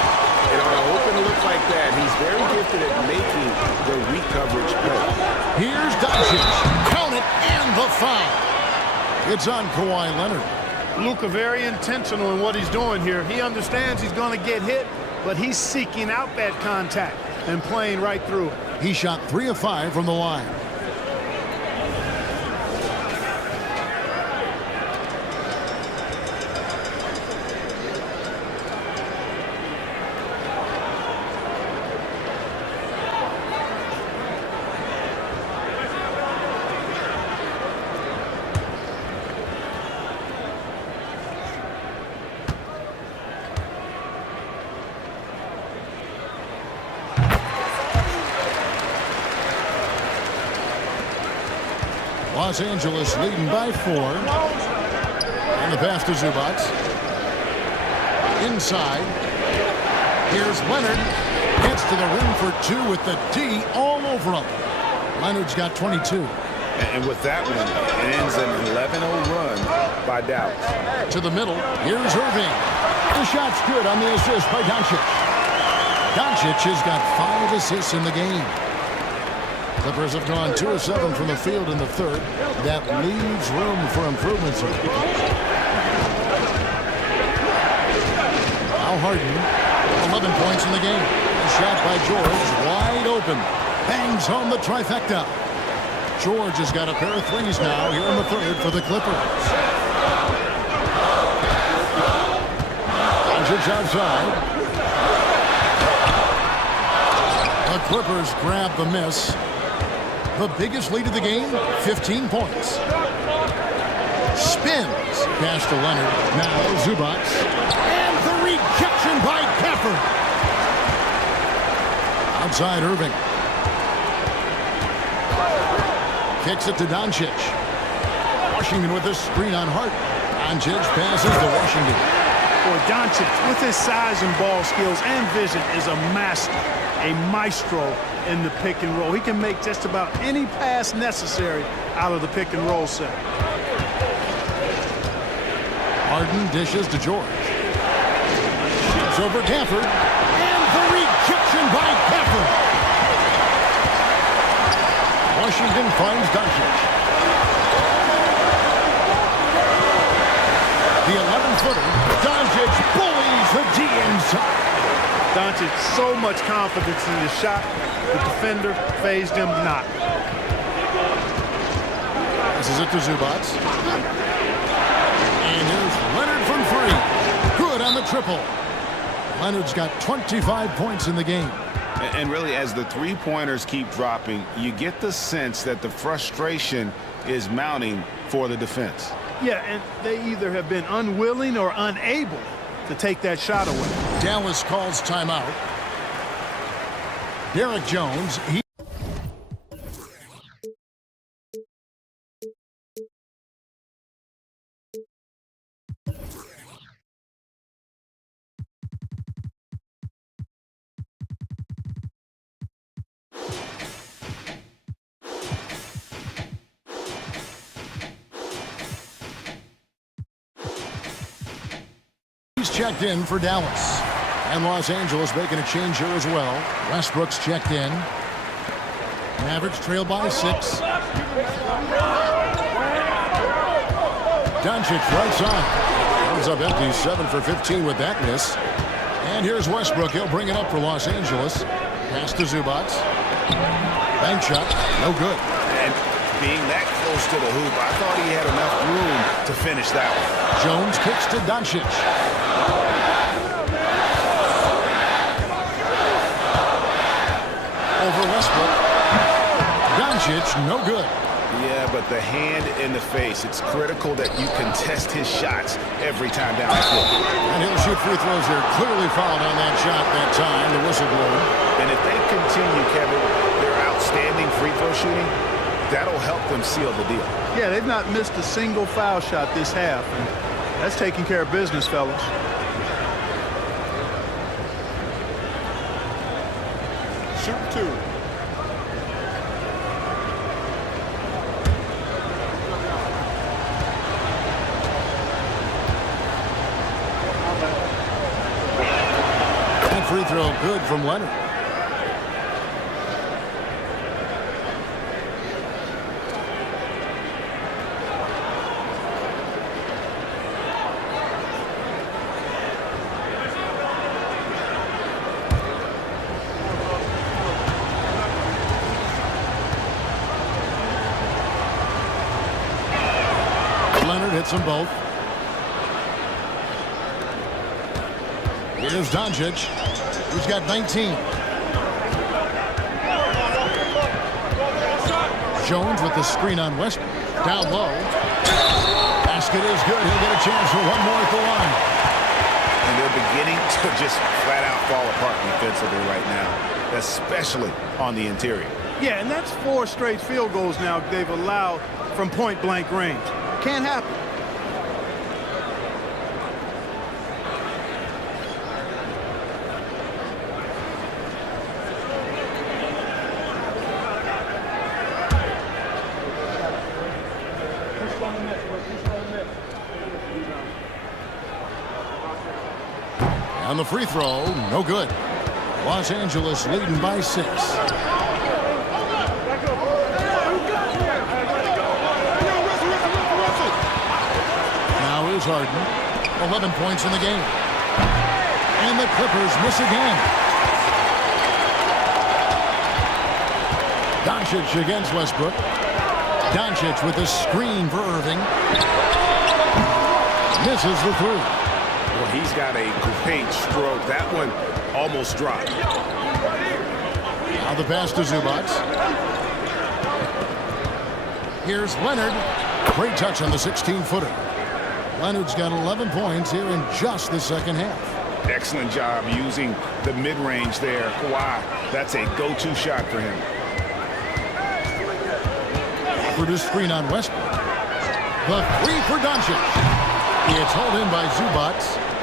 And on an open look like that, he's very gifted at making the recoverage play. Here's Doncic. Count it, and the foul. It's on Kawhi Leonard. Luka very intentional in what he's doing here. He understands he's going to get hit, but he's seeking out that contact and playing right through it. He shot 3 of 5 from the line. Los Angeles leading by 4. And the pass to Zubac. Inside. Here's Leonard. Gets to the rim for 2 with the D all over him. Leonard's got 22. And with that one, it ends an 11-0 run by Dallas. To the middle. Here's Irving. The shot's good on the assist by Doncic. Doncic has got 5 assists in the game. Clippers have gone 2 of 7 from the field in the third. That leaves room for improvements here. Now Harden, 11 points in the game. A shot by George, wide open. Bangs home the trifecta. George has got a pair of threes now here in the third for the Clippers. Doncic outside. The Clippers grab the miss. The biggest lead of the game, 15 points. Spins. Pass to Leonard. Now Zubac. And the rejection by Gafford. Outside Irving. Kicks it to Doncic. Washington with a screen on Hart. Doncic passes to Washington. Boy, Doncic, with his size and ball skills and vision, is a master, a maestro in the pick and roll. He can make just about any pass necessary out of the pick and roll set. Harden dishes to George. Shoots over Gafford. And the rejection by Gafford. Washington finds Doncic. The 11-footer. Doncic bullies the D inside. Doncic, so much confidence in his shot. The defender phased him not. This is it to Zubac. And here's Leonard from 3. Good on the triple. Leonard's got 25 points in the game. And really, as the three-pointers keep dropping, you get the sense that the frustration is mounting for the defense. Yeah, and they either have been unwilling or unable to take that shot away. Dallas calls timeout. Derek Jones. He's checked in for Dallas. And Los Angeles making a change here as well. Westbrook's checked in. Mavericks trail by 6. Doncic right side. Comes up empty, 7 for 15 with that miss. And here's Westbrook. He'll bring it up for Los Angeles. Pass to Zubac. Bank shot. No good. And being that close to the hoop, I thought he had enough room to finish that one. Jones kicks to Doncic. Over Westbrook. Doncic, no good. Yeah, but the hand in the face, it's critical that you contest his shots every time down the court. And he'll shoot free throws there. Clearly fouled on that shot that time. The whistle blown. And if they continue, Kevin, their outstanding free throw shooting, that'll help them seal the deal. Yeah, they've not missed a single foul shot this half. And that's taking care of business, fellas. Shoot 2. That free throw good from Leonard. Leonard hits them both. Here's Doncic, who's got 19. Jones with the screen on Westbrook. Down low. Basket is good. He'll get a chance for one more at the line. And they're beginning to just flat out fall apart defensively right now, especially on the interior. Yeah, and that's 4 straight field goals now they've allowed from point-blank range. Can't happen. On the free throw, no good. Los Angeles leading by 6. Now is Harden. 11 points in the game. And the Clippers miss again. Doncic against Westbrook. Doncic with a screen for Irving. Misses the three. Well, he's got a great stroke. That one almost dropped. Now the pass to Zubac. Here's Leonard. Great touch on the 16-footer. Leonard's got 11 points here in just the second half. Excellent job using the mid-range there. Kawhi, that's a go-to shot for him. Offered a screen on Westbrook. The three for Doncic. It's hauled in by Zubac.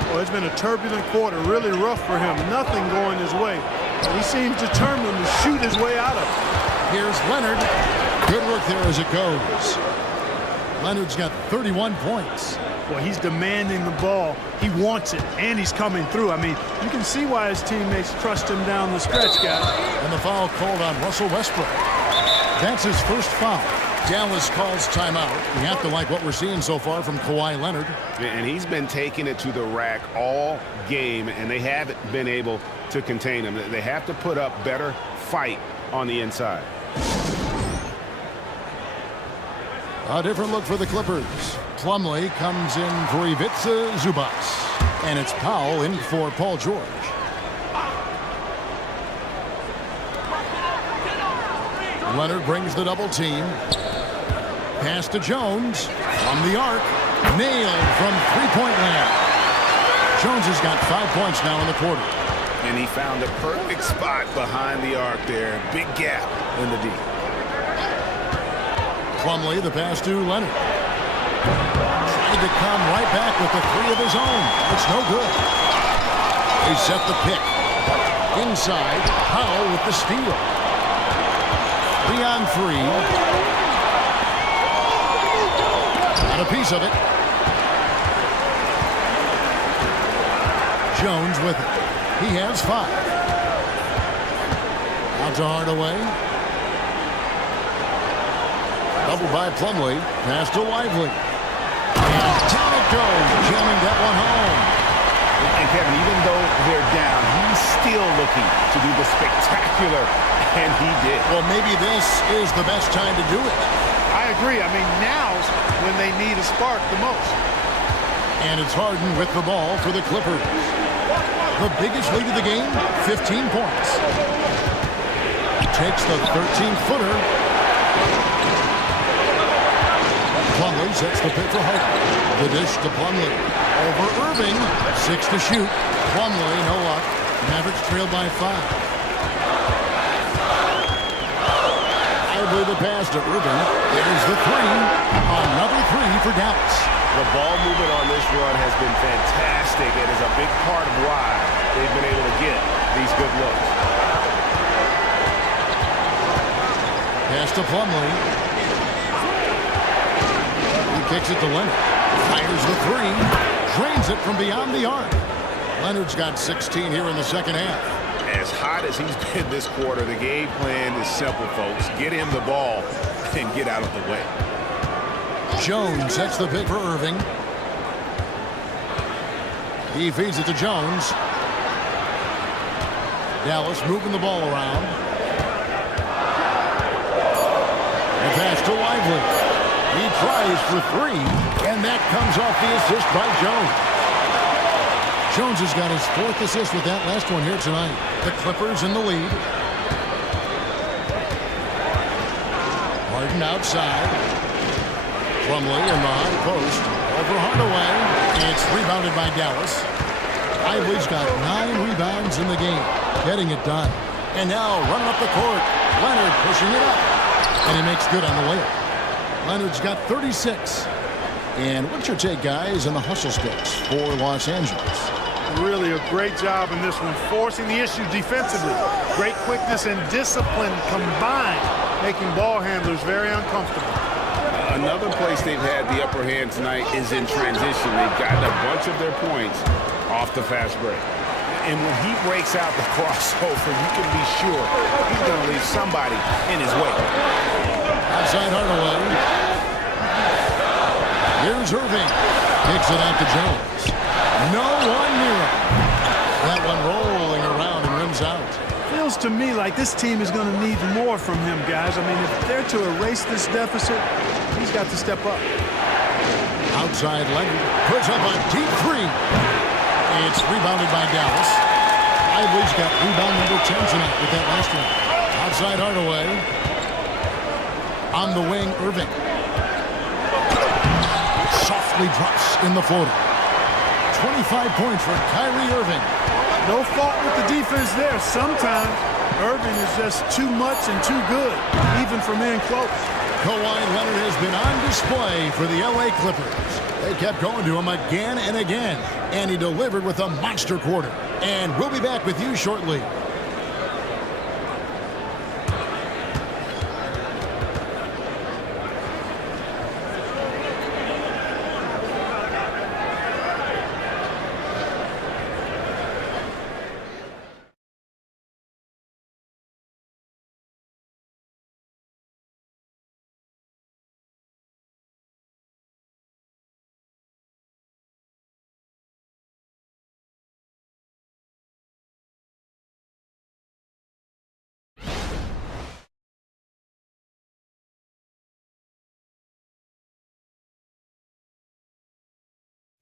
Well, it's been a turbulent quarter, really rough for him. Nothing going his way. He seems determined to shoot his way out of it. Here's Leonard. Good work there as it goes. Leonard's got 31 points. Well, he's demanding the ball. He wants it, and he's coming through. I mean, you can see why his teammates trust him down the stretch, guys. And the foul called on Russell Westbrook. That's his first foul. Dallas calls timeout. We have to like what we're seeing so far from Kawhi Leonard. And he's been taking it to the rack all game, and they haven't been able to contain him. They have to put up better fight on the inside. A different look for the Clippers. Plumlee comes in for Ivica Zubac. And it's Powell in for Paul George. Leonard brings the double team. Pass to Jones from the arc. Nailed from three-point land. Jones has got 5 points now in the quarter. And he found the perfect spot behind the arc there. Big gap in the D. Plumlee, the pass to Leonard. Tried to come right back with the three of his own. It's no good. They set the pick. Inside, Powell with the steal. 3 on 3. Got a piece of it. Jones with it. He has 5. Out to Hardaway. Double by Plumlee. Pass to Lively. And down it goes. Jamming that one home. And Kevin, even though they're down, he's still looking to do the spectacular, and he did. Well, maybe this is the best time to do it. I agree. I mean, now's when they need a spark the most. And it's Harden with the ball for the Clippers. The biggest lead of the game, 15 points. Takes the 13-footer. Plumlee sets the pick for Harden. The dish to Plumlee. Over Irving. 6 to shoot. Plumlee, no luck. Mavericks trailed by 5. The pass to Irving. There's the three. Another three for Dallas. The ball movement on this run has been fantastic. It is a big part of why they've been able to get these good looks. Pass to Plumlee. He kicks it to Leonard. Fires the three. Drains it from beyond the arc. Leonard's got 16 here in the second half. As hot as he's been this quarter, the game plan is simple, folks. Get him the ball and get out of the way. Jones sets the pick for Irving. He feeds it to Jones. Dallas moving the ball around. The pass to Lively. He tries for 3, and that comes off the assist by Jones. Jones has got his 4th assist with that last one here tonight. The Clippers in the lead. Harden outside. Plumlee in the high post. Over Hardaway. It's rebounded by Dallas. Lively's got 9 rebounds in the game. Getting it done. And now running up the court. Leonard pushing it up. And he makes good on the layup. Leonard's got 36. And what's your take, guys, on the hustle sticks for Los Angeles? Really a great job in this one, forcing the issue defensively. Great quickness and discipline combined, making ball handlers very uncomfortable. Another place they've had the upper hand tonight is in transition. They've gotten a bunch of their points off the fast break. And when he breaks out the crossover, you can be sure he's going to leave somebody in his way. Outside Hardaway. Here's Irving. Kicks it out to Jones. No one near him. That one rolling around and rims out. Feels to me like this team is going to need more from him, guys. I mean, if they're to erase this deficit, he's got to step up. Outside Leonard puts up a deep three. It's rebounded by Dallas. Ivory's got rebound number 10 tonight with that last one. Outside Hardaway. On the wing, Irving. Softly drops in the floater. 25 points for Kyrie Irving. No fault with the defense there. Sometimes Irving is just too much and too good, even for men close. Kawhi Leonard has been on display for the LA Clippers. They kept going to him again and again, and he delivered with a monster quarter. And we'll be back with you shortly.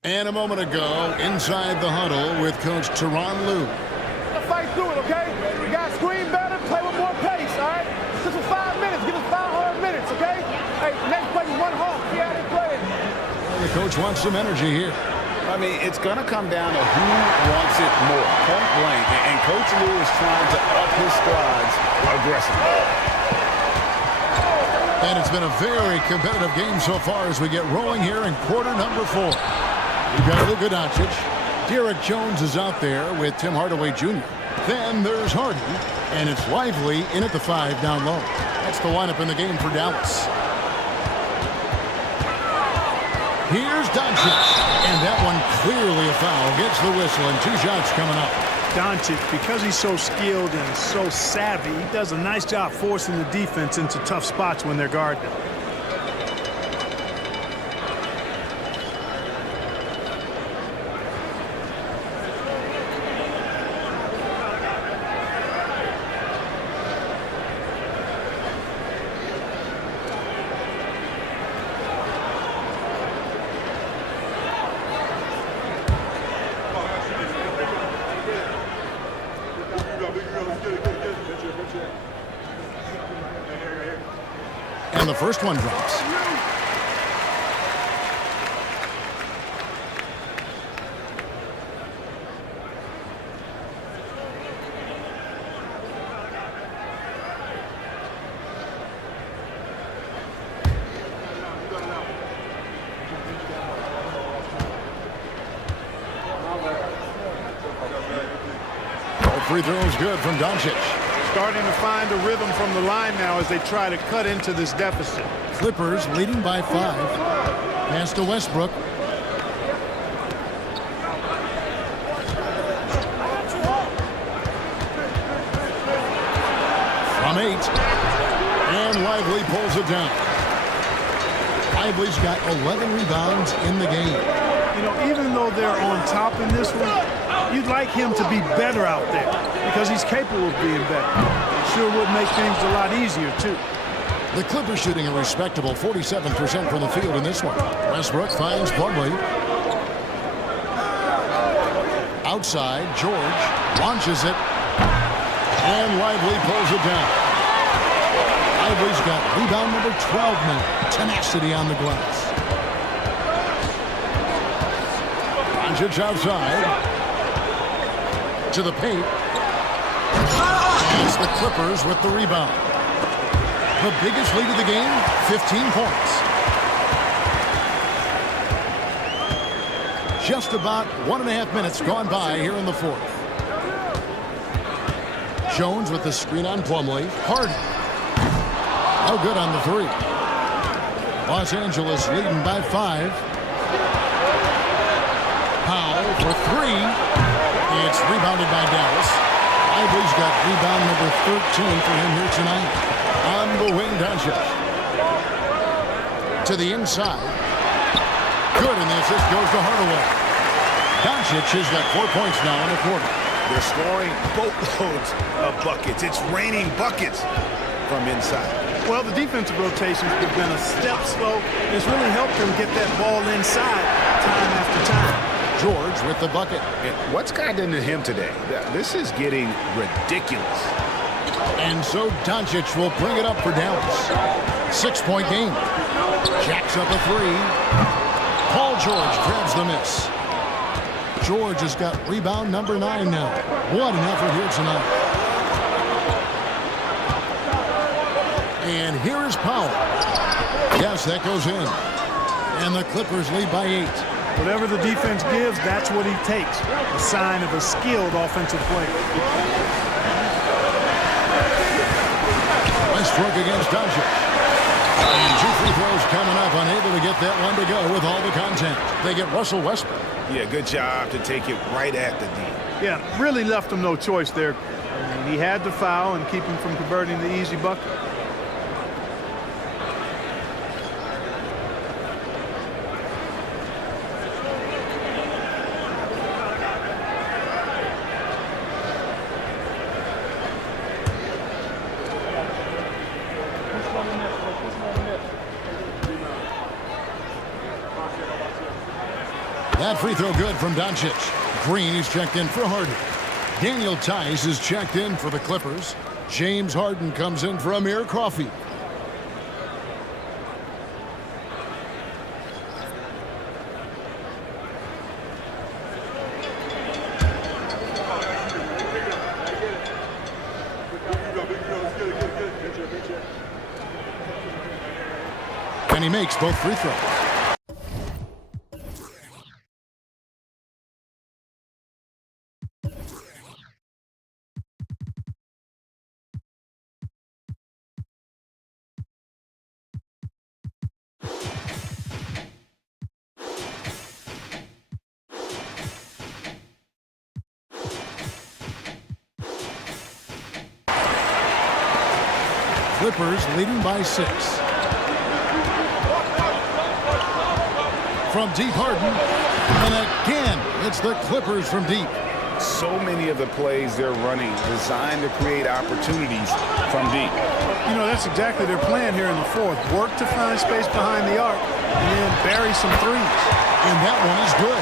And a moment ago, inside the huddle with Coach Tyronn Lue. Fight through it, okay? We got to screen better, play with more pace, all right? Just for 5 minutes. Give us 5 minutes, okay? Hey, next play is 1 home. See how they play. The coach wants some energy here. I mean, it's going to come down to who wants it more, point blank. And Coach Lue is trying to up his squads aggressively. And it's been a very competitive game so far as we get rolling here in quarter number 4. We've got Luka Doncic. Derek Jones is out there with Tim Hardaway Jr. Then there's Harden, and it's Lively in at the 5 down low. That's the lineup in the game for Dallas. Here's Doncic, and that one clearly a foul. Gets the whistle, and 2 shots coming up. Doncic, because he's so skilled and so savvy, he does a nice job forcing the defense into tough spots when they're guarding him. And the first one drops. All free throws good from Doncic. Starting to find a rhythm from the line now as they try to cut into this deficit. Clippers leading by 5. Pass to Westbrook. From 8. And Lively pulls it down. Lively's got 11 rebounds in the game. You know, even though they're on top in this one, you'd like him to be better out there because he's capable of being better. Sure would make things a lot easier, too. The Clippers shooting a respectable 47% from the field in this one. Westbrook finds Plumlee. Outside, George launches it. And Lively pulls it down. Lively's got rebound number 12 now. Tenacity on the glass. Doncic outside. To the paint. And it's the Clippers with the rebound. The biggest lead of the game, 15 points. Just about 1.5 minutes gone by here in the fourth. Jones with the screen on Plumlee. Harden. No good on the three. Los Angeles leading by 5. Powell for 3. It's rebounded by Dallas. Ivory's got rebound number 13 for him here tonight. On the wing, Doncic. To the inside. Good, and the assist goes to Hardaway. Doncic has got 4 points now in the quarter. They're scoring boatloads of buckets. It's raining buckets from inside. Well, the defensive rotations have been a step slow. It's really helped them get that ball inside time after time. George with the bucket. And what's gotten into him today? This is getting ridiculous. And so Doncic will bring it up for Dallas. 6-point game. Jacks up a 3. Paul George grabs the miss. George has got rebound number 9 now. What an effort here tonight. And here is Powell. Yes, that goes in. And the Clippers lead by 8. Whatever the defense gives, that's what he takes. A sign of a skilled offensive player. Westbrook against Doncic. And 2 free throws coming up. Unable to get that one to go with all the contact. They get Russell Westbrook. Yeah, good job to take it right at the D. Yeah, really left him no choice there. I mean, he had to foul and keep him from converting the easy bucket. That free throw good from Doncic. Green is checked in for Harden. Daniel Tice is checked in for the Clippers. James Harden comes in for Amir Coffey. And he makes both free throws. Clippers leading by 6. From deep, Harden. And again, it's the Clippers from deep. So many of the plays they're running designed to create opportunities from deep. You know, that's exactly their plan here in the fourth. Work to find space behind the arc and then bury some threes. And that one is good.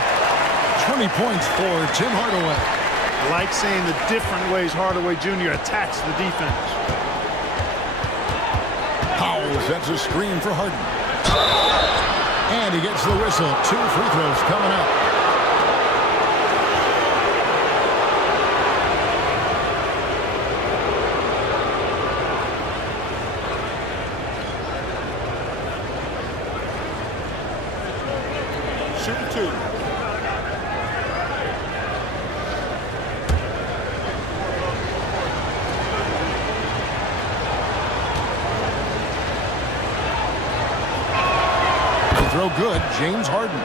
20 points for Tim Hardaway. I like seeing the different ways Hardaway Jr. attacks the defense. Powell sets a screen for Harden. And he gets the whistle. 2 free throws coming up. Shooting 2. Throw good, James Harden.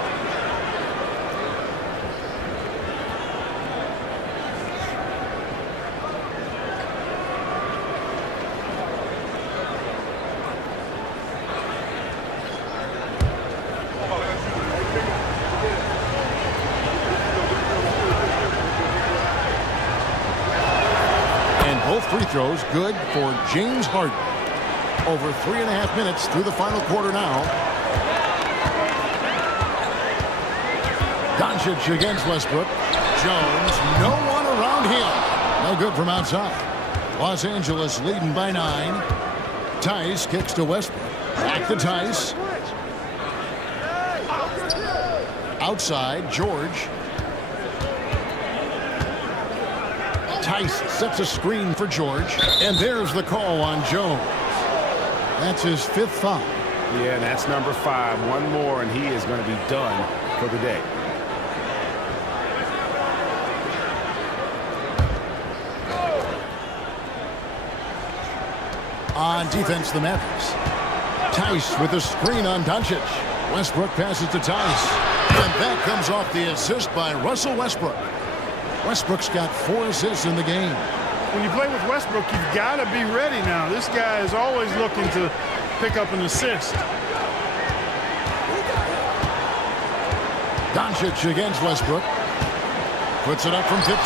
And both free throws good for James Harden. Over 3.5 minutes through the final quarter now. Doncic against Westbrook. Jones, no one around him. No good from outside. Los Angeles leading by 9. Tice kicks to Westbrook. Back to Tice. Outside, George. Tice sets a screen for George. And there's the call on Jones. That's his 5th foul. Yeah, and that's number 5. One more, and he is going to be done for the day. On defense, the Mavericks. Tice with a screen on Doncic. Westbrook passes to Tice. And that comes off the assist by Russell Westbrook. Westbrook's got 4 assists in the game. When you play with Westbrook, you've got to be ready now. This guy is always looking to pick up an assist. Doncic against Westbrook. Puts it up from 15.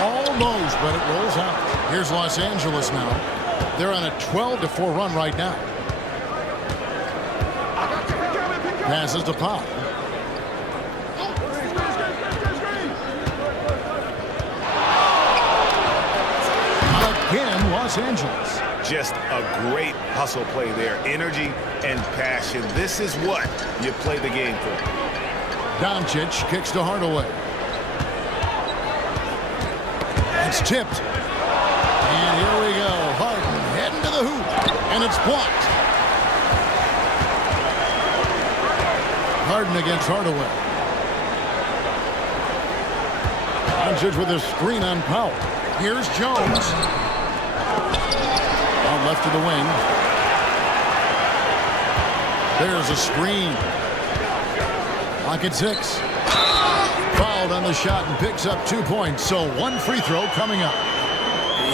Almost, but it rolls out. Here's Los Angeles now. They're on a 12-4 run right now. Passes to Pop. Again, Los Angeles. Just a great hustle play there. Energy and passion. This is what you play the game for. Doncic kicks to Hardaway. It's tipped. And here we go. Harden heading to the hoop. And it's blocked. Harden against Hardaway. Doncic with a screen on Powell. Here's Jones. On left to the wing. There's a screen. Lock at 6. Fouled on the shot and picks up 2 points. So 1 free throw coming up.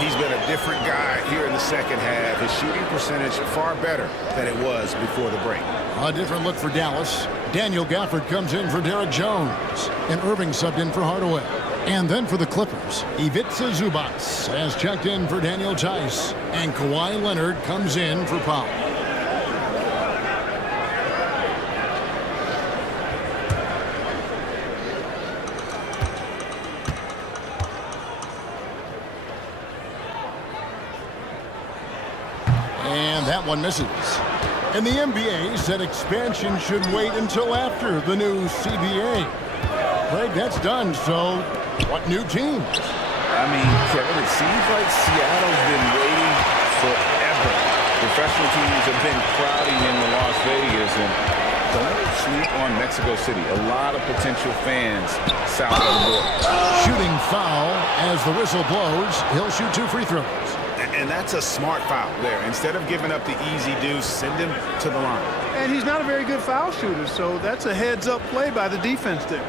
He's been a different guy here in the second half. His shooting percentage far better than it was before the break. A different look for Dallas. Daniel Gafford comes in for Derek Jones. And Irving subbed in for Hardaway. And then for the Clippers, Ivica Zubac has checked in for Daniel Tice. And Kawhi Leonard comes in for Powell. And that one misses. And the NBA said expansion should wait until after the new CBA. Greg, that's done, so what new teams? I mean, Kevin, it seems like Seattle's been waiting forever. Professional teams have been crowding into Las Vegas, and don't sleep on Mexico City. A lot of potential fans south of the border. Shooting foul as the whistle blows. He'll shoot 2 free throws. And that's a smart foul there. Instead of giving up the easy deuce, send him to the line. And he's not a very good foul shooter, so that's a heads-up play by the defense there.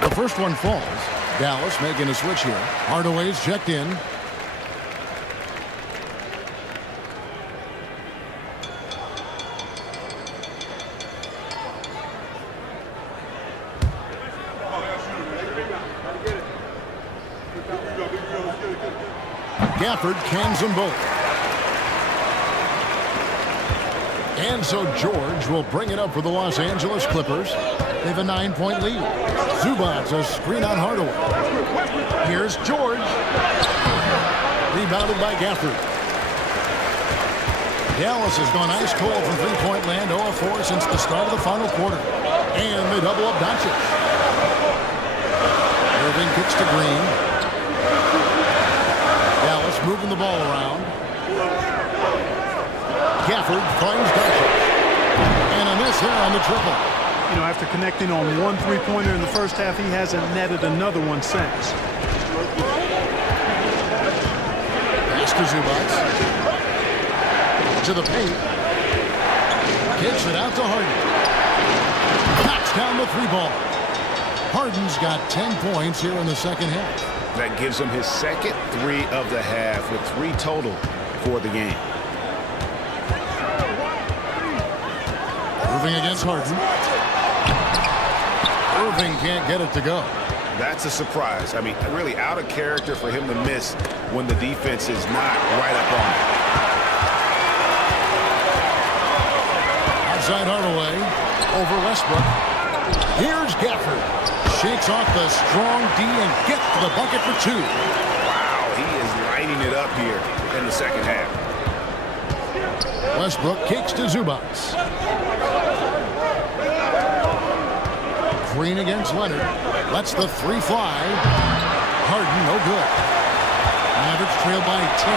The first one falls. Dallas making a switch here. Hardaway's checked in. Gafford cans them both. And so George will bring it up for the Los Angeles Clippers. They have a 9-point lead. Zubac a screen on Hardaway. Here's George. Rebounded by Gafford. Dallas has gone ice cold from three-point land, 0 of 4 since the start of the final quarter. And they double up Doncic. Irving kicks to Green. Dallas moving the ball around. Gafford finds Doncic. And a miss there on the triple. You know, after connecting on 1 3-pointer in the first half, he hasn't netted another one since. Pass to Zubac. To the paint. Kicks it out to Harden. Knocks down the 3-ball. Harden's got 10 points here in the second half. That gives him his second 3 of the half with 3 total for the game. Irving against Harden. Irving can't get it to go. That's a surprise. I mean, really out of character for him to miss when the defense is not right up on it. Outside Hardaway. Over Westbrook. Here's Gafford. Shakes off the strong D and gets to the bucket for 2. Wow, he is lighting it up here in the second half. Westbrook kicks to Zubac. Green against Leonard. Lets the 3 fly. Harden, no good. Mavericks trail by 10.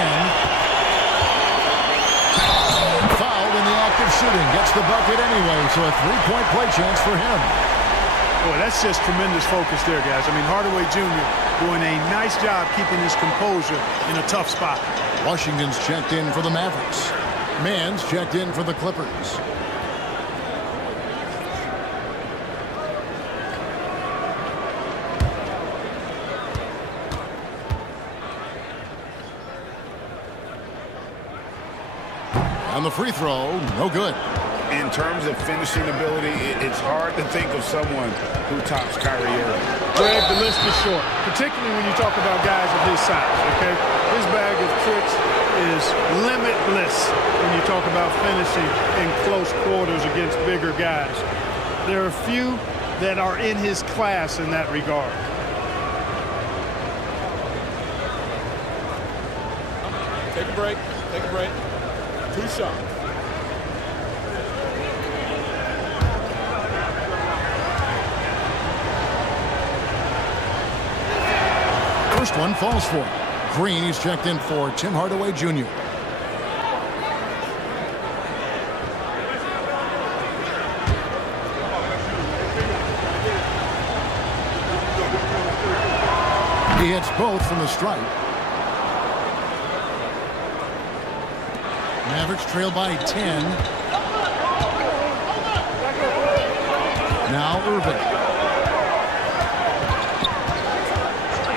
Fouled in the act of shooting. shooting, gets the bucket anyway, so a three-point play chance for him. Boy, that's just tremendous focus there, guys. I mean, Hardaway Jr. doing a nice job keeping his composure in a tough spot. Washington's checked in for the Mavericks. Mann's checked in for the Clippers. On the free throw, no good. In terms of finishing ability, it's hard to think of someone who tops Kyrie Irving. Greg, the list is short, particularly when you talk about guys of his size, okay? His bag of tricks is limitless when you talk about finishing in close quarters against bigger guys. There are few that are in his class in that regard. Take a break. Take a break. 2 shots. First one falls for him. Green, he's checked in for Tim Hardaway Jr. He hits both from the stripe. Mavericks trail by 10. Now Irving.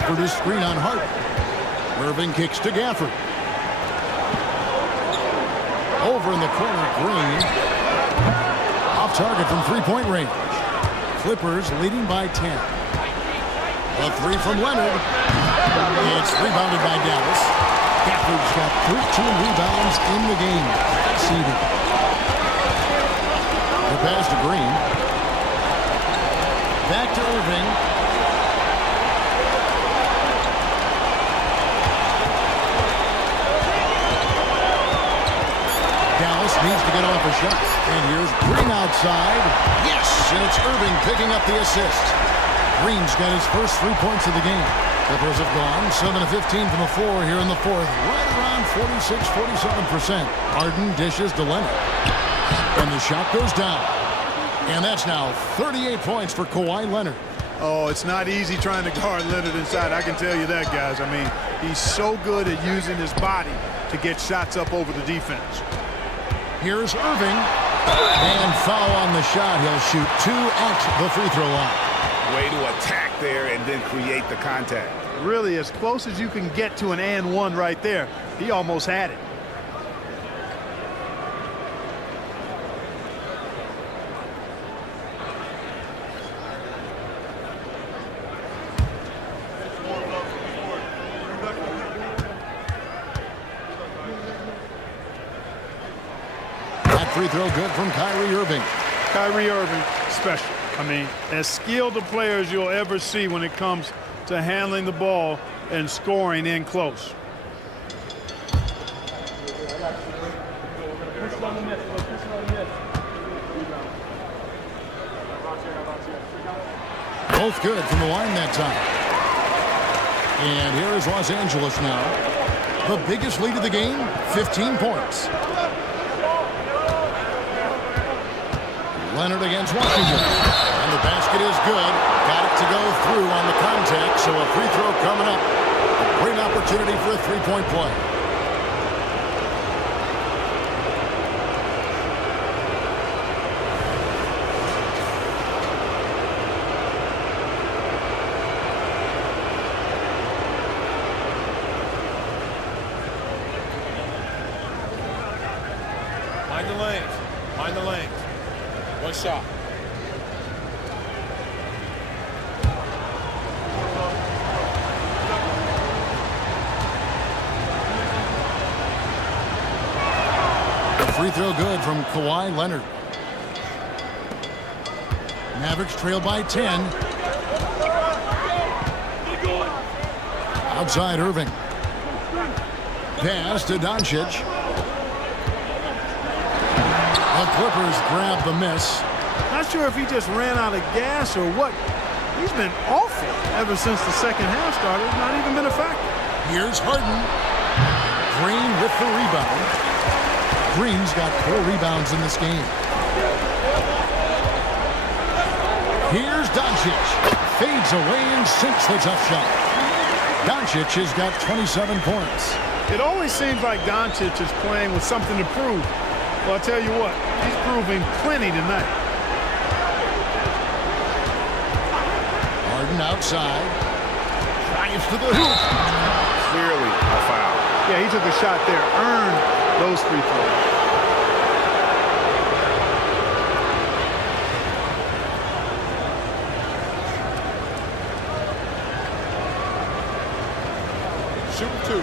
Produced screen on Hart. Irving kicks to Gafford. Over in the corner, Green. Off target from three-point range. Clippers leading by 10. A three from Leonard. It's rebounded by Dallas. Gafford's got 13 rebounds in the game. Seeded. The pass to Green. Back to Irving. Dallas needs to get off a shot. And here's Green outside. Yes, and it's Irving picking up the assist. Green's got his first 3 points of the game. Clippers have gone 7 of 15 from the floor here in the fourth. Right around 46-47%. Harden dishes to Leonard. And the shot goes down. And that's now 38 points for Kawhi Leonard. Oh, it's not easy trying to guard Leonard inside. I can tell you that, guys. I mean, he's so good at using his body to get shots up over the defense. Here's Irving. And foul on the shot. He'll shoot 2 at the free throw line. Way to attack there and then create the contact. Really, as close as you can get to an and one right there. He almost had it. Free throw good from Kyrie Irving. Kyrie Irving, special. I mean, as skilled a player as you'll ever see when it comes to handling the ball and scoring in close. Both good from the line that time. And here is Los Angeles now. The biggest lead of the game, 15 points. Leonard against Washington. And the basket is good. Got it to go through on the contact, so a free throw coming up. A great opportunity for a three-point play. Mind the lanes. Mind the lanes. 1 shot. The free throw good from Kawhi Leonard. Mavericks trail by 10. Outside Irving. Pass to Doncic. The Clippers grab the miss. Not sure if he just ran out of gas or what. He's been awful ever since the second half started. Not even been a factor. Here's Harden. Green with the rebound. Green's got 4 rebounds in this game. Here's Doncic. Fades away and sinks the tough shot. Doncic has got 27 points. It always seems like Doncic is playing with something to prove. Well, I'll tell you what, he's proving plenty tonight. Harden outside. Drives to the hoop. Clearly a foul. Yeah, he took a shot there, earned those free throws. Shoot 2.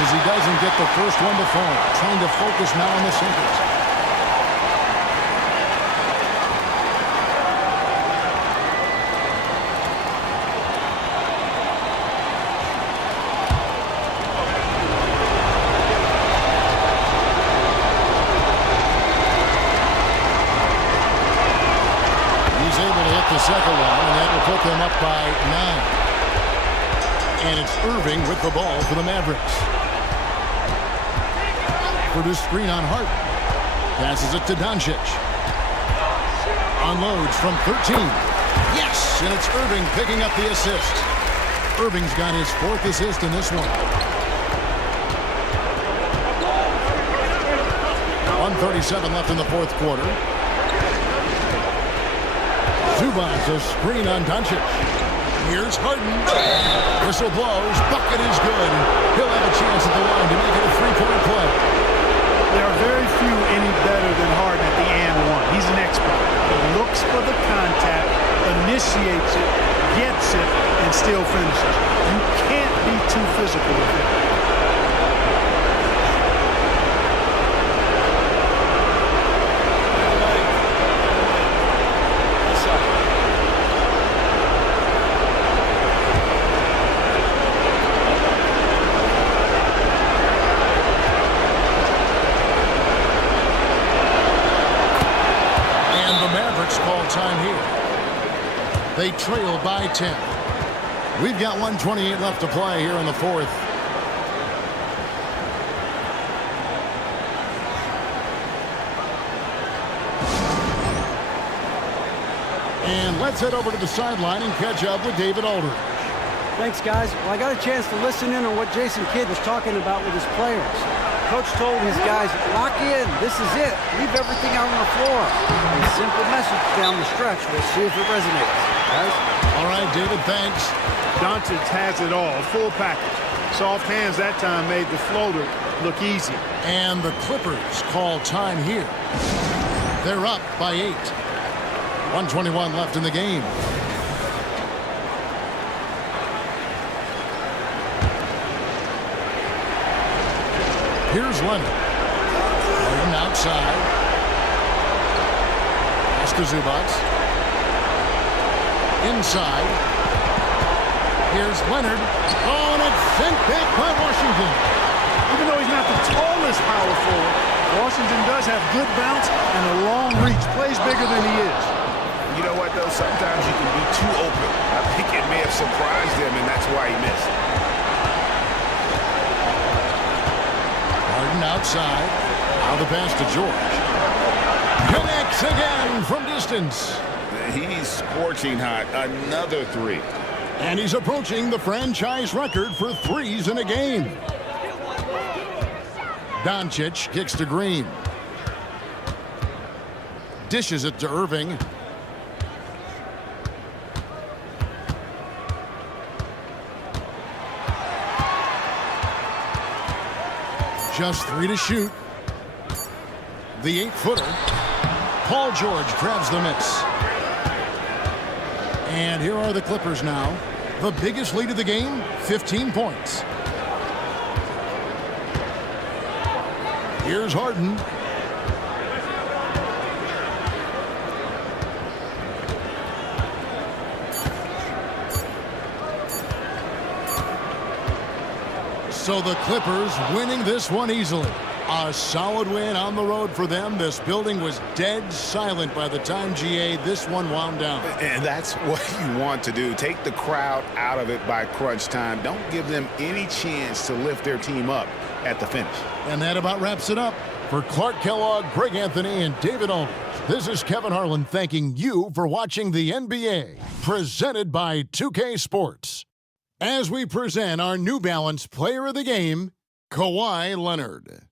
As he doesn't get the first one to fall. Trying to focus now on the second. He's able to hit the second one, and that will put them up by 9. And it's Irving with the ball for the Mavericks. For this screen on Hart. Passes it to Doncic. Unloads from 13. Yes! And it's Irving picking up the assist. Irving's got his 4th assist in this one. 1:37 left in the 4th quarter. Zubac, a screen on Doncic. Here's Harden. Whistle blows. Bucket is good. He'll have a chance at the line to make it a 3-point play. There are very few any better than Harden at the and one. He's an expert. He looks for the contact, initiates it, gets it, and still finishes. You can't be too physical with him. Time here. They trail by 10. We've got 1:28 left to play here in the 4th. And let's head over to the sideline and catch up with David Aldridge. Thanks, guys. Well, I got a chance to listen in on what Jason Kidd was talking about with his players. Coach told his guys, lock in. This is it. Leave everything out on the floor. A simple message down the stretch. We'll see if it resonates. Guys? All right, David, thanks. Doncic has it all. Full package. Soft hands that time made the floater look easy. And the Clippers call time here. They're up by 8. 1:21 left in the game. Here's Leonard. Harden outside. Pass to Zubac. Inside. Here's Leonard. Oh, and it's sent back by Washington. Even though he's not the tallest power forward, Washington does have good bounce and a long reach. Plays bigger than he is. You know what, though? Sometimes you can be too open. I think it may have surprised him, and that's why he missed. Harden outside. Now the pass to George. Connects again from distance. He's scorching hot. Another 3. And he's approaching the franchise record for threes in a game. Doncic kicks to Green. Dishes it to Irving. Just 3 to shoot. The 8-footer. Paul George grabs the miss. And here are the Clippers now. The biggest lead of the game, 15 points. Here's Harden. So the Clippers winning this one easily. A solid win on the road for them. This building was dead silent by the time, GA, this one wound down. And that's what you want to do. Take the crowd out of it by crunch time. Don't give them any chance to lift their team up at the finish. And that about wraps it up. For Clark Kellogg, Greg Anthony, and David Aldridge, this is Kevin Harlan thanking you for watching the NBA, presented by 2K Sports. As we present our New Balance Player of the Game, Kawhi Leonard.